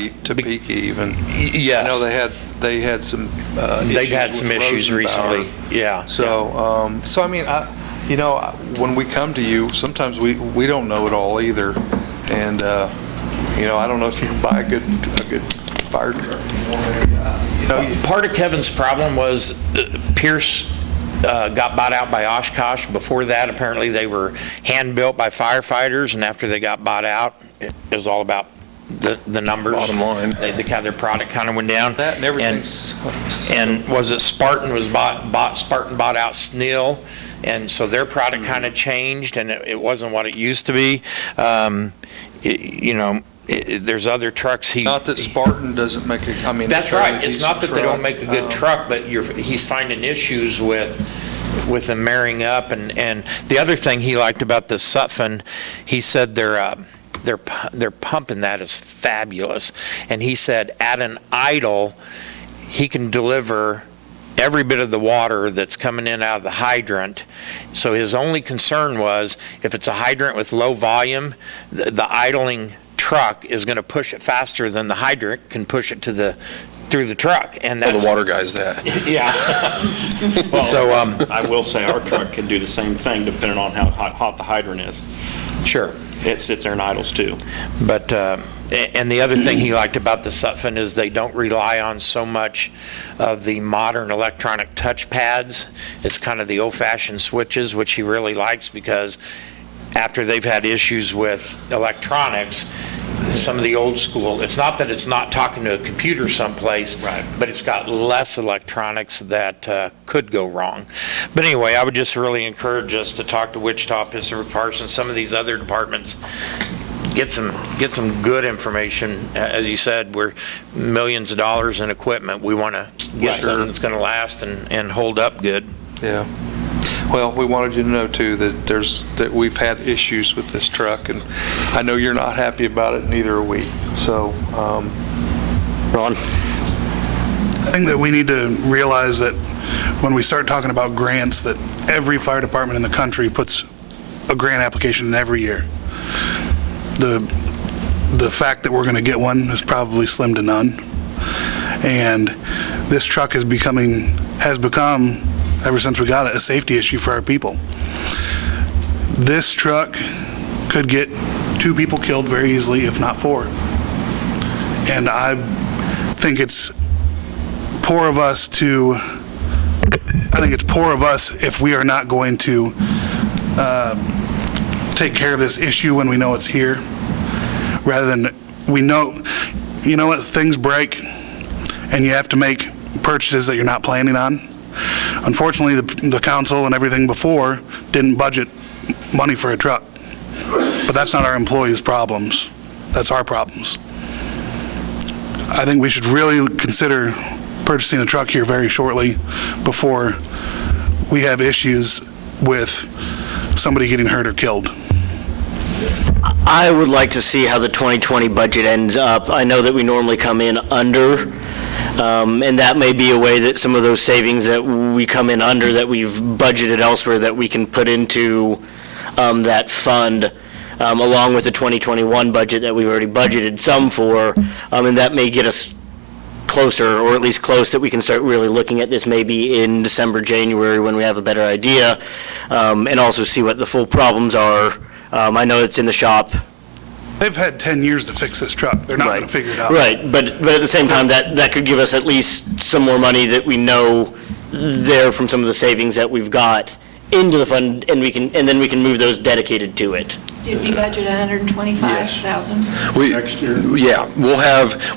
even. Yes. I know they had some issues. They've had some with issues Rosenbauer. recently, yeah. So, so I mean, when we come to you, sometimes we don't know it all either. And, I don't know if you can buy a good fire truck. Part of Kevin's problem was Pierce got bought out by Oshkosh. Before that, apparently they were hand-built by firefighters, and after they got bought out, it was all about the numbers. Bottom line. Their product kind of went down. That and everything's... And was it Spartan was Spartan bought out Snill, and so their product kind of changed, and it wasn't what it used to be. There's other trucks. Not that Spartan doesn't make a... I mean, that's right. It's not that they don't make a good truck, but he's finding issues with them marrying up. And the other thing he liked about the Sutphin, he said their pumping that is fabulous. And he said at an idle, he can deliver every bit of the water that's coming in out of the hydrant. So his only concern was if it's a hydrant with low volume, the idling truck is going to push it faster than the hydrant can push it through the truck, and that's the water guy's that. Yeah. Well, So I will say our truck can do the same thing depending on how hot the hydrant is. Sure. It sits there and idles too. But and the other thing he liked about the Sutphin is they don't rely on so much of the modern electronic touch pads. It's kind of the old-fashioned switches, which he really likes, because after they've had issues with electronics, some of the old school, it's not that it's not talking to a computer someplace, right, but it's got less electronics that could go wrong. But anyway, I would just really encourage us to talk to Wichita, Pittsburgh, Parsons, some of these other departments, get some good information. As you said, we're millions of dollars in equipment. We want to get something that's going to last and hold up good. Yeah. Well, we wanted you to know too that we've had issues with this truck, and I know you're not happy about it, neither are we. So, Ron? I think that we need to realize that when we start talking about grants, that every fire department in the country puts a grant application in every year. The fact that we're going to get one is probably slim to none. And this truck has become, ever since we got it, a safety issue for our people. This truck could get 2 people killed very easily, if not 4. And I think it's poor of us if we are not going to take care of this issue when we know it's here, rather than you know what, things break and you have to make purchases that you're not planning on. Unfortunately, the council and everything before didn't budget money for a truck. But that's not our employees' problems. That's our problems. I think we should really consider purchasing a truck here very shortly before we have issues with somebody getting hurt or killed. I would like to see how the 2020 budget ends up. I know that we normally come in under, and that may be a way that some of those savings that we come in under that we've budgeted elsewhere that we can put into that fund along with the 2021 budget that we've already budgeted some for, and that may get us closer, or at least close, that we can start really looking at this maybe in December, January, when we have a better idea, and also see what the full problems are. I know it's in the shop. They've had 10 years to fix this truck. They're not going to figure it out. Right, but at the same time, that could give us at least some more money that we know there from some of the savings that we've got into the fund, and then we can move those dedicated to it. Did we budget 125,000? Next year? Yeah,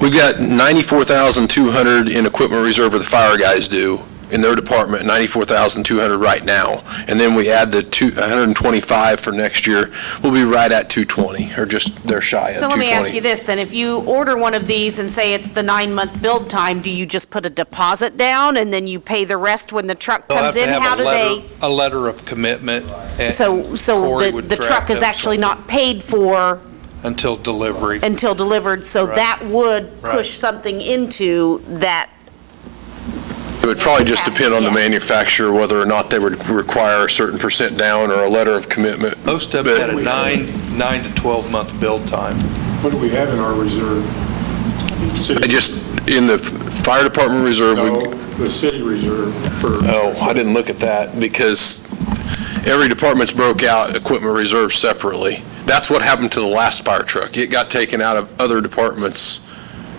we've got 94,200 in equipment reserve, where the fire guys do in their department, 94,200 right now. And then we add the 125 for next year. We'll be right at 220, or just, they're shy of 220. So let me ask you this, then. If you order one of these and say it's the 9-month build time, do you just put a deposit down and then you pay the rest when the truck comes in? How do they? A letter of commitment. And So Corey would the truck draft is up actually something not paid for until delivery. until delivered, so Right. that would Right. push something into that. It would probably just depend on the manufacturer, whether or not they would require a certain percent down or a letter of commitment. Most of them had a 9 to 12-month build time. What do we have in our reserve? In the fire department reserve, No, the city reserve for. Oh, I didn't look at that, because every department's broke out equipment reserve separately. That's what happened to the last fire truck. It got taken out of other departments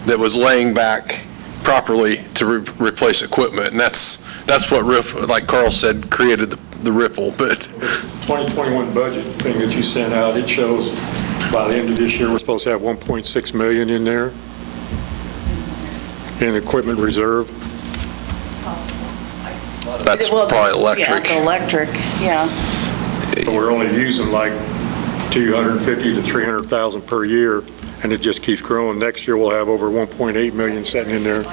that was laying back properly to replace equipment, and that's what, like Carl said, created the ripple. But The 2021 budget thing that you sent out, it shows by the end of this year, we're supposed to have 1.6 million in there in equipment reserve. that's probably electric. Yeah, electric, yeah. But we're only using like 250 to 300,000 per year, and it just keeps growing. Next year, we'll have over 1.8 million sitting in there.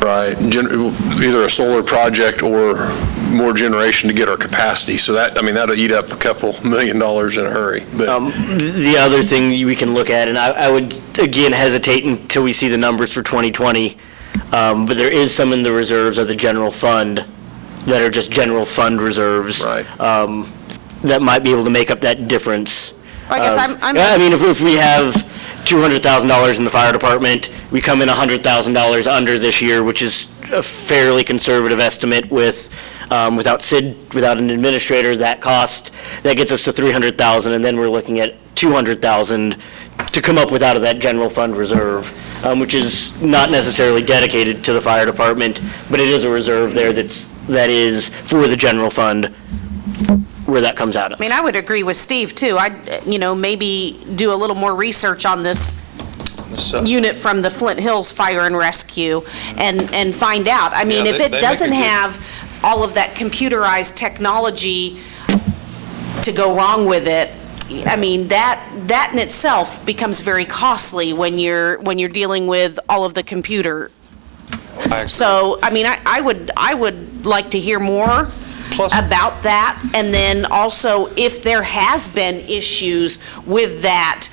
Right, either a solar project or more generation to get our capacity. So that'll eat up a couple $1 million in a hurry. But The other thing we can look at, and I would, again, hesitate until we see the numbers for 2020, but there is some in the reserves of the general fund that are just general fund reserves. Right. That might be able to make up that difference. I guess I mean, if we have $200,000 in the fire department, we come in $100,000 under this year, which is a fairly conservative estimate without an administrator, that gets us to $300,000, and then we're looking at $200,000 to come up with out of that general fund reserve, which is not necessarily dedicated to the fire department, but it is a reserve there that is for the general fund, where that comes out of. I mean, I would agree with Steve, too. I'd, maybe do a little more research on this unit from the Flint Hills Fire and Rescue and find out. I mean, if it doesn't have all of that computerized technology to go wrong with it, I mean, that in itself becomes very costly when you're dealing with all of the computer. So, I mean, I would like to hear more about that, and then also if there has been issues with that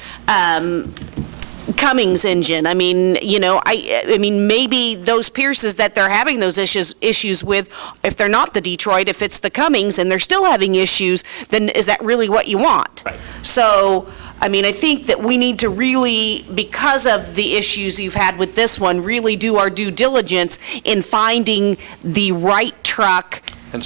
Cummings engine. I mean, I mean, maybe those Pierces that they're having those issues with, if they're not the Detroit, if it's the Cummings and they're still having issues, then is that really what you want? Right. So, I mean, I think that we need to really, because of the issues you've had with this one, really do our due diligence in finding the right truck. And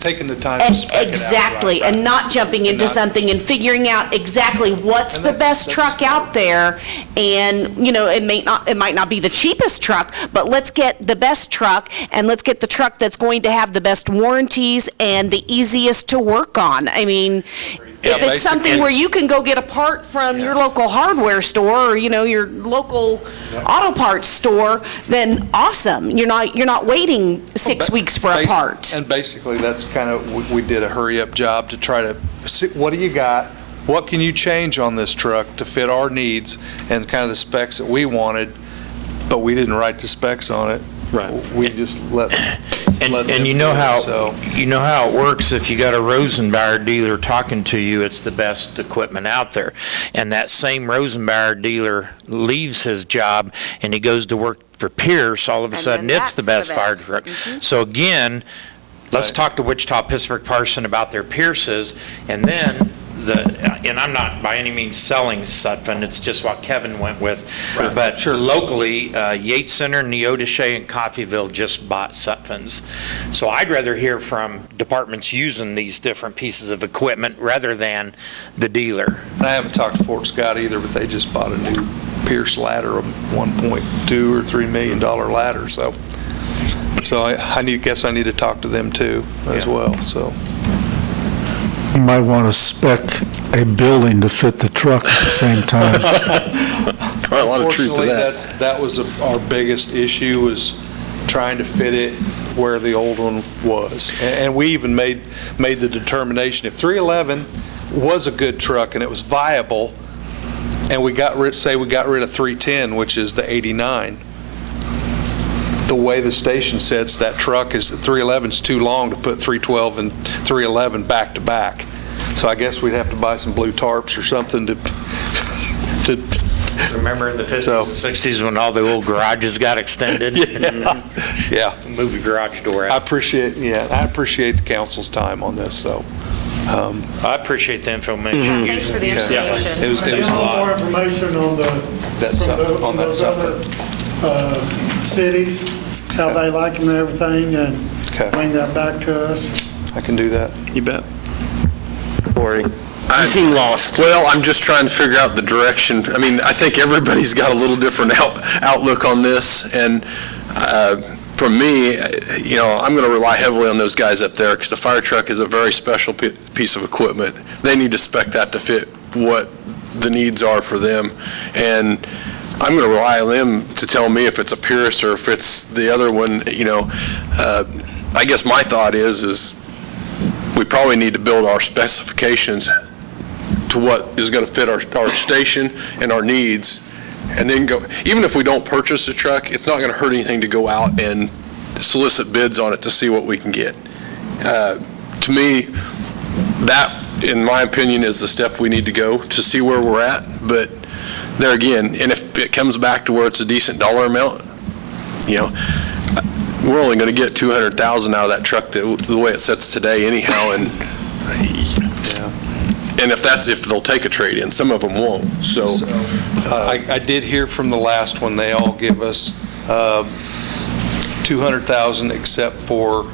taking the time to spec it out. Exactly, and not jumping into something and figuring out exactly what's the best truck out there. And, it might not be the cheapest truck, but let's get the best truck, and let's get the truck that's going to have the best warranties and the easiest to work on. I mean, if it's something where you can go get a part from your local hardware store or, your local auto parts store, then awesome. You're not waiting 6 weeks for a part. And basically, that's kind of, we did a hurry-up job to try to see, what do you got? What can you change on this truck to fit our needs and kind of the specs that we wanted, but we didn't write the specs on it. Right. We just let And you know how it works. If you got a Rosenbauer dealer talking to you, it's the best equipment out there. And that same Rosenbauer dealer leaves his job and he goes to work for Pierce. All of a sudden, it's the best fire truck. Mm-hmm. So again, let's talk to Wichita Pittsburgh Parson about their Pierces, and then and I'm not by any means selling Sutphen, it's just what Kevin went with. But locally, Yates Center, Neodesha, and Coffeyville just bought Sutphens. So I'd rather hear from departments using these different pieces of equipment rather than the dealer. I haven't talked to Fort Scott either, but they just bought a new Pierce ladder, a $1.2 or $3 million ladder. So I guess I need to talk to them too as well. So You might want to spec a building to fit the truck at the same time. a lot of truth to that. That was our biggest issue, was trying to fit it where the old one was. And we even made the determination, if 311 was a good truck and it was viable, and we got rid of 310, which is the 89, the way the station sets that truck is 311 is too long to put 312 and 311 back to back. So I guess we'd have to buy some blue tarps or something to Remember in the 50s and 60s when all the old garages got extended? Yeah. Move your garage door out. I appreciate the council's time on this. So I appreciate the information. Thanks for the information. It was a lot. More information on That stuff. cities, how they like them and everything, and bring that back to us. I can do that. You bet. Lori, you seem lost. Well, I'm just trying to figure out the direction. I mean, I think everybody's got a little different outlook on this, and for me, I'm going to rely heavily on those guys up there, because the fire truck is a very special piece of equipment. They need to spec that to fit what the needs are for them, and I'm going to rely on them to tell me if it's a Pierce or if it's the other one. I guess my thought is we probably need to build our specifications to what is going to fit our station and our needs, and then go. Even if we don't purchase a truck, it's not going to hurt anything to go out and solicit bids on it to see what we can get. To me, that, in my opinion, is the step we need to go to see where we're at. But there again, and if it comes back to where it's a decent dollar amount, we're only going to get $200,000 out of that truck the way it sits today anyhow, and if they'll take a trade-in, some of them won't. So I did hear from the last one, they all give us $200,000 except for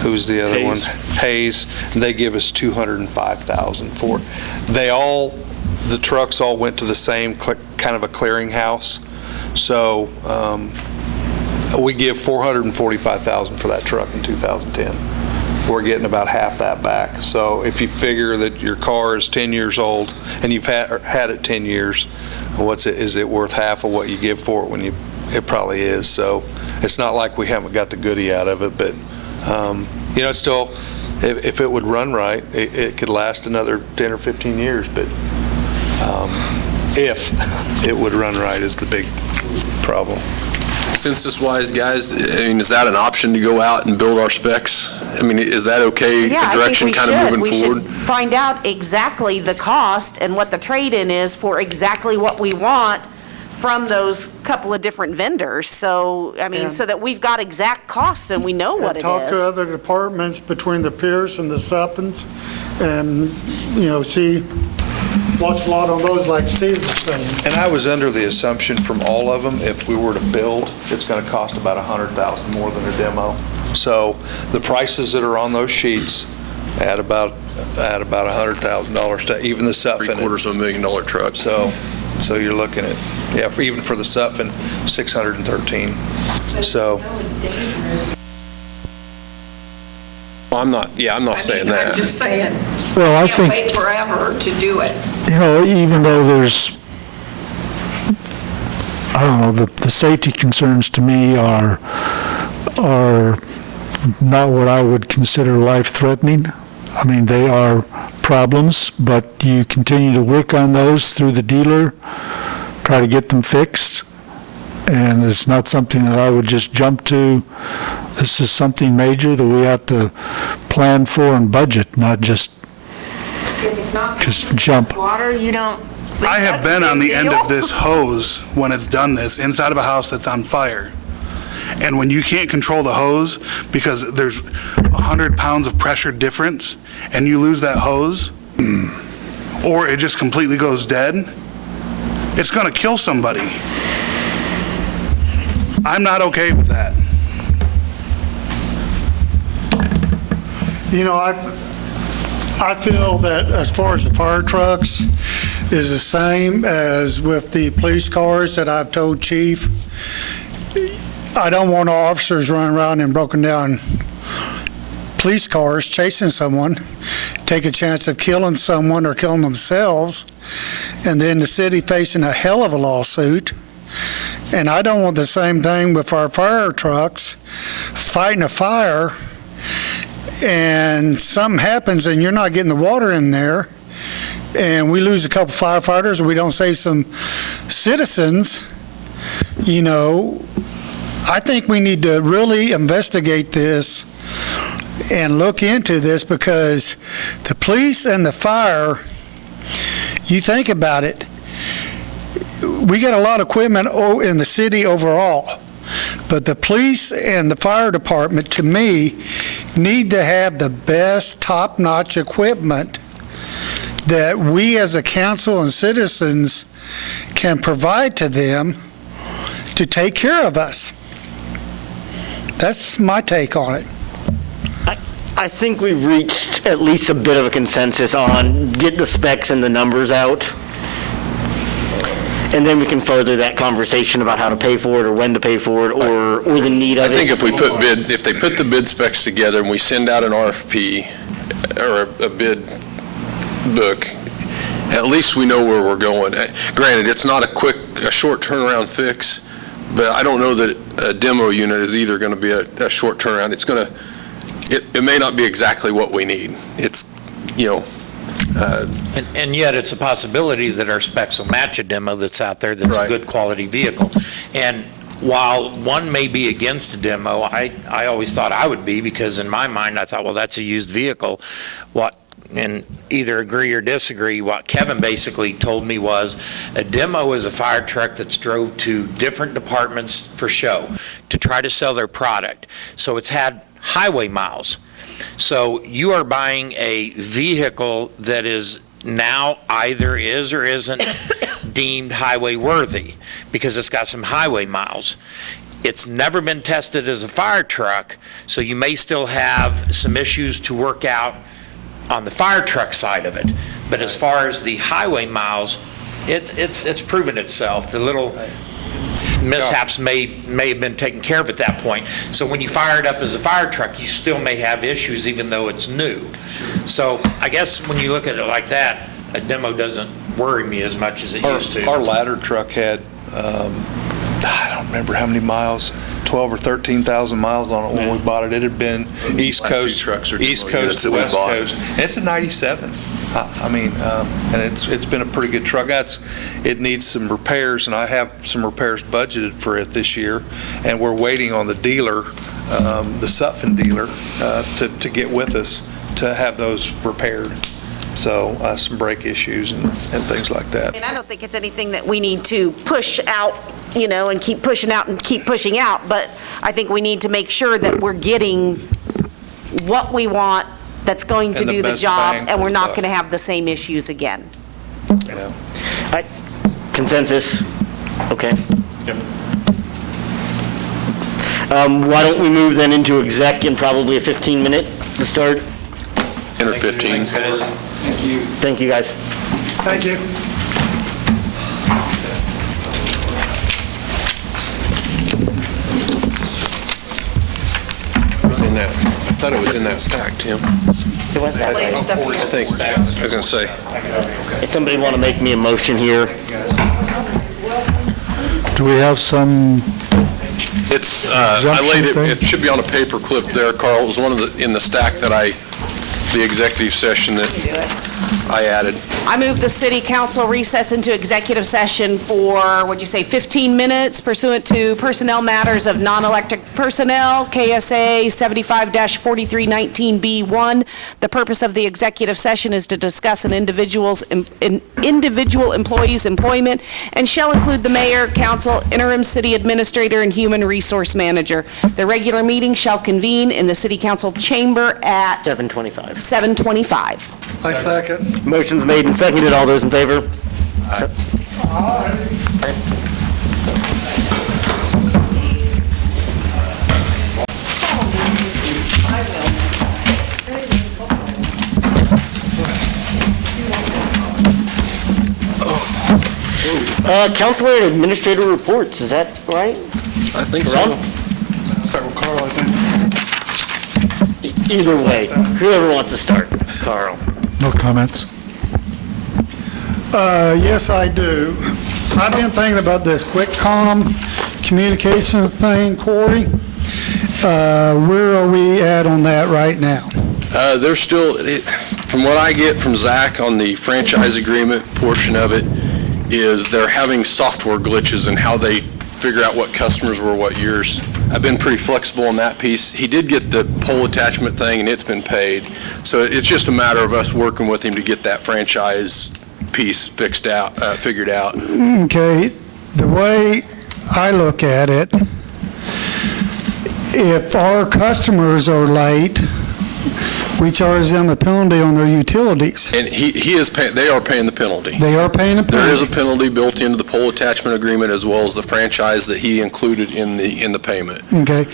who's the other one? Hayes. They give us $205,000 for it. The trucks all went to the same kind of a clearinghouse. So we give $445,000 for that truck in 2010. We're getting about half that back. So if you figure that your car is 10 years old and you've had it 10 years, is it worth half of what you give for it when it probably is. So it's not like we haven't got the goodie out of it, but it's still, if it would run right, it could last another 10 or 15 years, but if it would run right is the big problem. Census-wise, guys, is that an option to go out and build our specs? Is that okay, a direction kind of moving forward? We should find out exactly the cost and what the trade-in is for exactly what we want from those couple of different vendors. So, so that we've got exact costs and we know what it is. Talk to other departments between the Pierce and the Suppens, and, see what's a lot on those, like Steve was saying. And I was under the assumption from all of them, if we were to build, it's going to cost about $100,000 more than a demo. So the prices that are on those sheets add about $100,000 to even the Sutphen. $750,000 truck. So you're looking at, even for the Sutphen, $613. So. I'm not saying that. I'm just saying, Well, I can't think, wait forever to do it. even though there's, the safety concerns to me are not what I would consider life-threatening. They are problems, but you continue to work on those through the dealer, try to get them fixed, and it's not something that I would just jump to. This is something major that we have to plan for and budget, not just jump. Water, you don't. I have been on the end of this hose when it's done this, inside of a house that's on fire. And when you can't control the hose because there's 100 pounds of pressure difference and you lose that hose, or it just completely goes dead, it's going to kill somebody. I'm not okay with that. You know, I feel that as far as the fire trucks is the same as with the police cars that I've told Chief. I don't want officers running around in broken down police cars chasing someone, take a chance of killing someone or killing themselves, and then the city facing a hell of a lawsuit. And I don't want the same thing with our fire trucks fighting a fire and something happens and you're not getting the water in there and we lose a couple firefighters and we don't save some citizens. You know, I think we need to really investigate this and look into this, because the police and the fire, you think about it, we got a lot of equipment in the city overall, but the police and the fire department, to me, need to have the best top-notch equipment that we as a council and citizens can provide to them to take care of us. That's my take on it. I think we've reached at least a bit of a consensus on get the specs and the numbers out. And then we can further that conversation about how to pay for it or when to pay for it or the need of it. I think if they put the bid specs together and we send out an RFP or a bid book, at least we know where we're going. Granted, it's not a short turnaround fix, but I don't know that a demo unit is either going to be a short turnaround. It may not be exactly what we need. It's, And yet, it's a possibility that our specs will match a demo that's out there that's a good quality vehicle. And while one may be against a demo, I always thought I would be, because in my mind, I thought, well, that's a used vehicle. And either agree or disagree, what Kevin basically told me was a demo is a fire truck that's drove to different departments for show to try to sell their product. So it's had highway miles. So you are buying a vehicle that is now either is or isn't deemed highway worthy because it's got some highway miles. It's never been tested as a fire truck, so you may still have some issues to work out on the fire truck side of it. But as far as the highway miles, it's proven itself. The little mishaps may have been taken care of at that point. So when you fire it up as a fire truck, you still may have issues even though it's new. So I guess when you look at it like that, a demo doesn't worry me as much as it used to. Our ladder truck had, I don't remember how many miles, 12 or 13,000 miles on it when we bought it. It had been East Coast to West Coast. It's a 97. I mean, and it's been a pretty good truck. It needs some repairs, and I have some repairs budgeted for it this year, and we're waiting on the dealer, the Sutphen dealer, to get with us to have those repaired. So some brake issues and things like that. And I don't think it's anything that we need to push out, and keep pushing out and keep pushing out, but I think we need to make sure that we're getting what we want that's going to do the job, and we're not going to have the same issues again. Yeah. Consensus? Okay. Yep. Why don't we move then into exec in probably a 15-minute to start? 10 or 15. Thank you. Thank you, guys. Thank you. It was in that. I thought it was in that stack, Tim. It was that way. I think. I was going to say. If somebody want to make me a motion here. Do we have some? It's, I laid it, it should be on a paper clip there, Carl. It was one of the, in the stack that the executive session that I added. I move the city council recess into executive session for, 15 minutes pursuant to personnel matters of non-elected personnel, KSA 75-4319B1. The purpose of the executive session is to discuss an individual employee's employment and shall include the mayor, council, interim city administrator, and human resource manager. The regular meeting shall convene in the city council chamber at 7:25. 7:25. I second. Motion's made and seconded. All those in favor? Counselor and administrator reports, is that right? I think Ron? Start with Carl, I think. Either way, whoever wants to start. Carl. No comments. Yes, I do. I've been thinking about this quick comm communications thing, Corey. Where are we at on that right now? They're still, from what I get from Zach on the franchise agreement portion of it, is they're having software glitches in how they figure out what customers were what years. I've been pretty flexible on that piece. He did get the pole attachment thing, and it's been paid. So it's just a matter of us working with him to get that franchise piece figured out. Okay, the way I look at it, if our customers are late, we charge them a penalty on their utilities. And he is paying, they are paying the penalty. They are paying a penalty. There is a penalty built into the pole attachment agreement as well as the franchise that he included in the payment. Okay.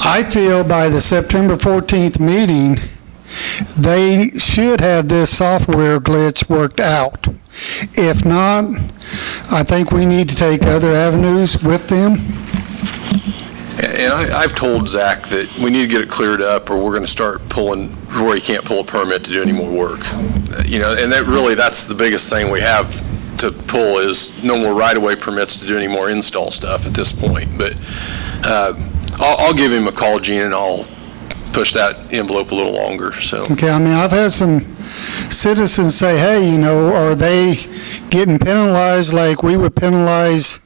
I feel by the September 14th meeting, they should have this software glitch worked out. If not, I think we need to take other avenues with them. And I've told Zach that we need to get it cleared up or we're going to start pulling where he can't pull a permit to do any more work. And that's the biggest thing we have to pull is no more right-of-way permits to do any more install stuff at this point. But I'll give him a call, Gene, and I'll push that envelope a little longer. So. Okay, I mean, I've had some citizens say, hey, are they getting penalized like we would penalize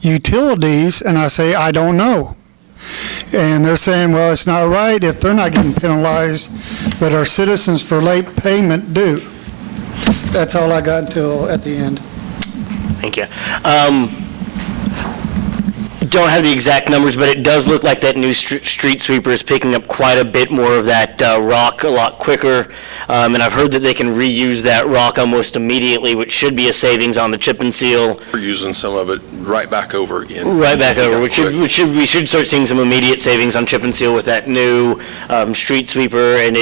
utilities? And I say, I don't know. And they're saying, well, it's not right if they're not getting penalized, but our citizens for late payment do. That's all I got until at the end. Thank you. Don't have the exact numbers, but it does look like that new street sweeper is picking up quite a bit more of that rock a lot quicker. And I've heard that they can reuse that rock almost immediately, which should be a savings on the chip and seal. We're using some of it right back over again. Right back over, we should start seeing some immediate savings on chip and seal with that new street sweeper. And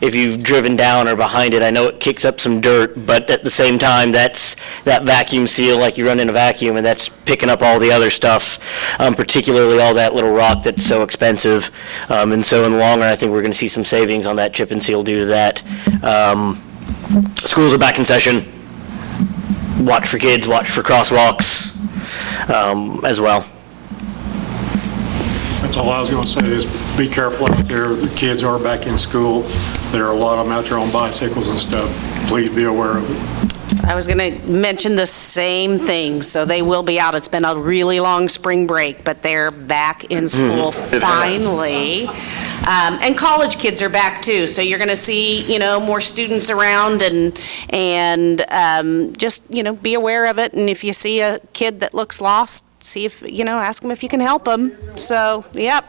if you've driven down or behind it, I know it kicks up some dirt, but at the same time, that's that vacuum seal, like you run in a vacuum, and that's picking up all the other stuff, particularly all that little rock that's so expensive. And so in the long run, I think we're going to see some savings on that chip and seal due to that. Schools are back in session. Watch for kids, watch for crosswalks as well. That's all I was going to say is be careful out there. The kids are back in school. There are a lot of them out there on bicycles and stuff. Please be aware of it. I was going to mention the same thing. So they will be out. It's been a really long spring break, but they're back in school finally. And college kids are back too. So you're going to see, more students around and just, be aware of it. And if you see a kid that looks lost, see if, ask them if you can help them. So, yep.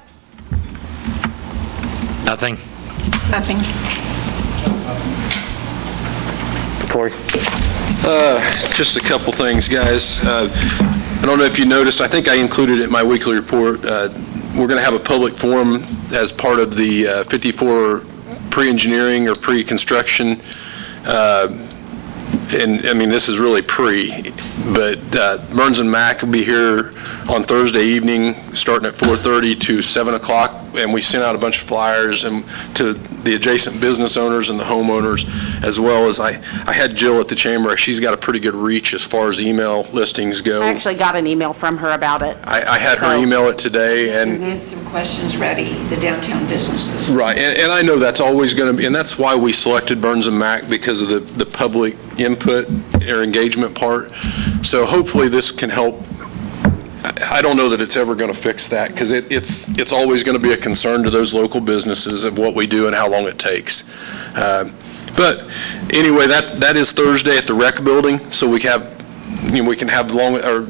Nothing. Corey? Just a couple things, guys. I don't know if you noticed, I think I included it in my weekly report. We're going to have a public forum as part of the 54 pre-engineering or pre-construction. And I mean, this is really but Burns and Mac will be here on Thursday evening, starting at 4:30 to 7 o'clock, and we sent out a bunch of flyers and to the adjacent business owners and the homeowners, as well as I had Jill at the chamber. She's got a pretty good reach as far as email listings go. I actually got an email from her about it. I had her email it today, and some questions ready, the downtown businesses. right, and I know that's always going to be, and that's why we selected Burns and Mac, because of the public input or engagement part. So hopefully this can help. I don't know that it's ever going to fix that, because it's always going to be a concern to those local businesses of what we do and how long it takes. But anyway, that is Thursday at the rec building, so we have we can have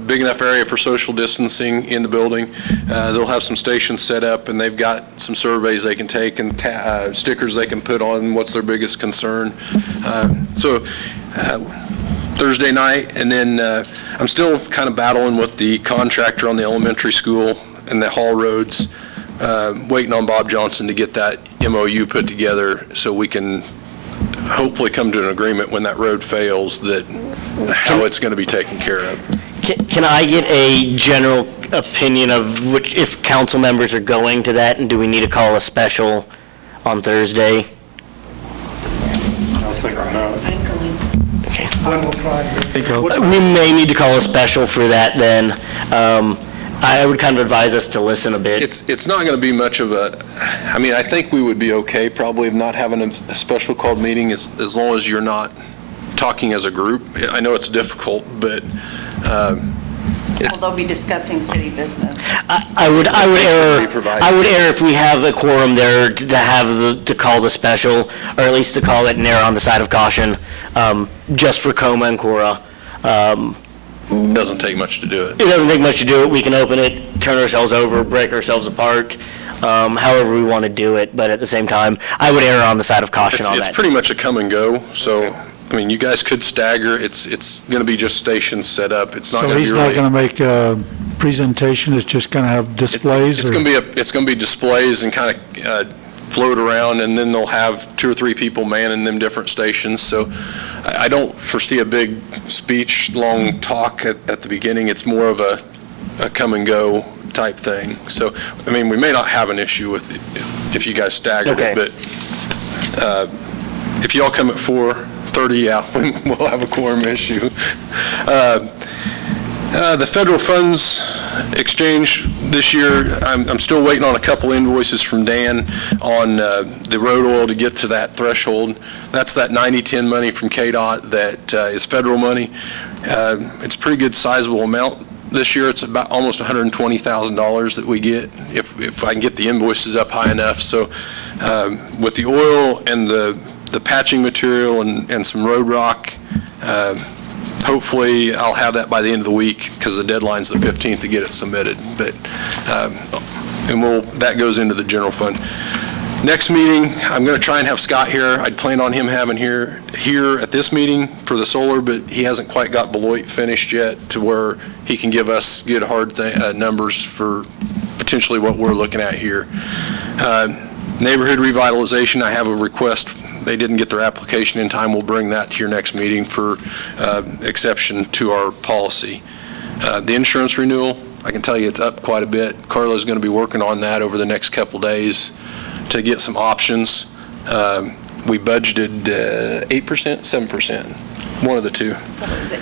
big enough area for social distancing in the building. They'll have some stations set up, and they've got some surveys they can take and stickers they can put on what's their biggest concern. So Thursday night, and then I'm still kind of battling with the contractor on the elementary school and the Hall roads, waiting on Bob Johnson to get that MOU put together so we can hopefully come to an agreement when that road fails that how it's going to be taken care of. Can I get a general opinion of if council members are going to that, and do we need to call a special on Thursday? I think I know. We may need to call a special for that then. I would kind of advise us to listen a bit. It's not going to be much of a, I think we would be okay probably of not having a special called meeting as long as you're not talking as a group. I know it's difficult, but Well, they'll be discussing city business. I would err if we have a quorum there to call the special, or at least to call it and err on the side of caution, just for Coma and Cora. Doesn't take much to do it. It doesn't take much to do it. We can open it, turn ourselves over, break ourselves apart, however we want to do it. But at the same time, I would err on the side of caution on that. It's pretty much a come and go. So, you guys could stagger. It's going to be just stations set up. It's not. So he's not going to make a presentation. It's just going to have displays. It's going to be displays and kind of float around, and then they'll have 2 or 3 people manning them different stations. So I don't foresee a big speech, long talk at the beginning. It's more of a come and go type thing. So, we may not have an issue with it if you guys staggered it, but if y'all come at 4:30, we'll have a quorum issue. The federal funds exchange this year, I'm still waiting on a couple invoices from Dan on the road oil to get to that threshold. That's that 90-10 money from KDOT that is federal money. It's a pretty good sizable amount this year. It's about almost $120,000 that we get if I can get the invoices up high enough. So with the oil and the patching material and some road rock, hopefully I'll have that by the end of the week because the deadline's the 15th to get it submitted. But that goes into the general fund. Next meeting, I'm going to try and have Scott here. I'd plan on him having here at this meeting for the solar, but he hasn't quite got Beloit finished yet to where he can give us good hard numbers for potentially what we're looking at here. Neighborhood revitalization, I have a request. They didn't get their application in time. We'll bring that to your next meeting for exception to our policy. The insurance renewal, I can tell you it's up quite a bit. Carla's going to be working on that over the next couple days to get some options. We budgeted 8%, 7%, one of the two. What was it?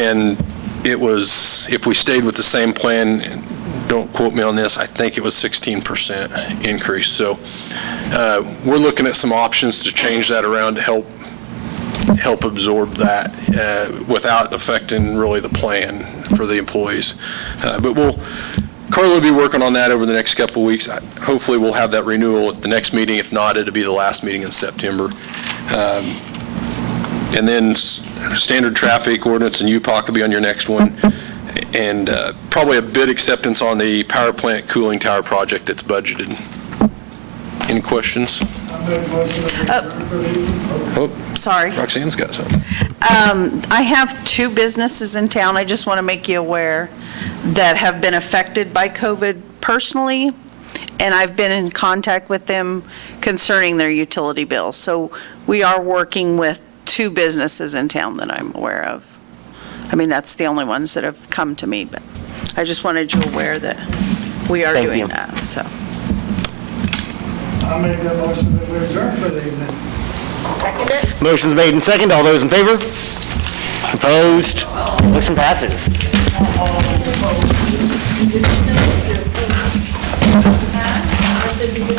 And it was, if we stayed with the same plan, don't quote me on this, I think it was 16% increase. So we're looking at some options to change that around to help absorb that without affecting really the plan for the employees. But Carla will be working on that over the next couple of weeks. Hopefully we'll have that renewal at the next meeting. If not, it'll be the last meeting in September. And then standard traffic ordinance and UPOC will be on your next one. And probably a bid acceptance on the power plant cooling tower project that's budgeted. Any questions? Sorry. Roxanne's got something. I have 2 businesses in town, I just want to make you aware, that have been affected by COVID personally, and I've been in contact with them concerning their utility bills. So we are working with 2 businesses in town that I'm aware of. That's the only ones that have come to me, but I just wanted you aware that we are doing that, so. I make that motion that we adjourn for the evening. Second it? Motion's made and second. All those in favor? Opposed? Motion passes.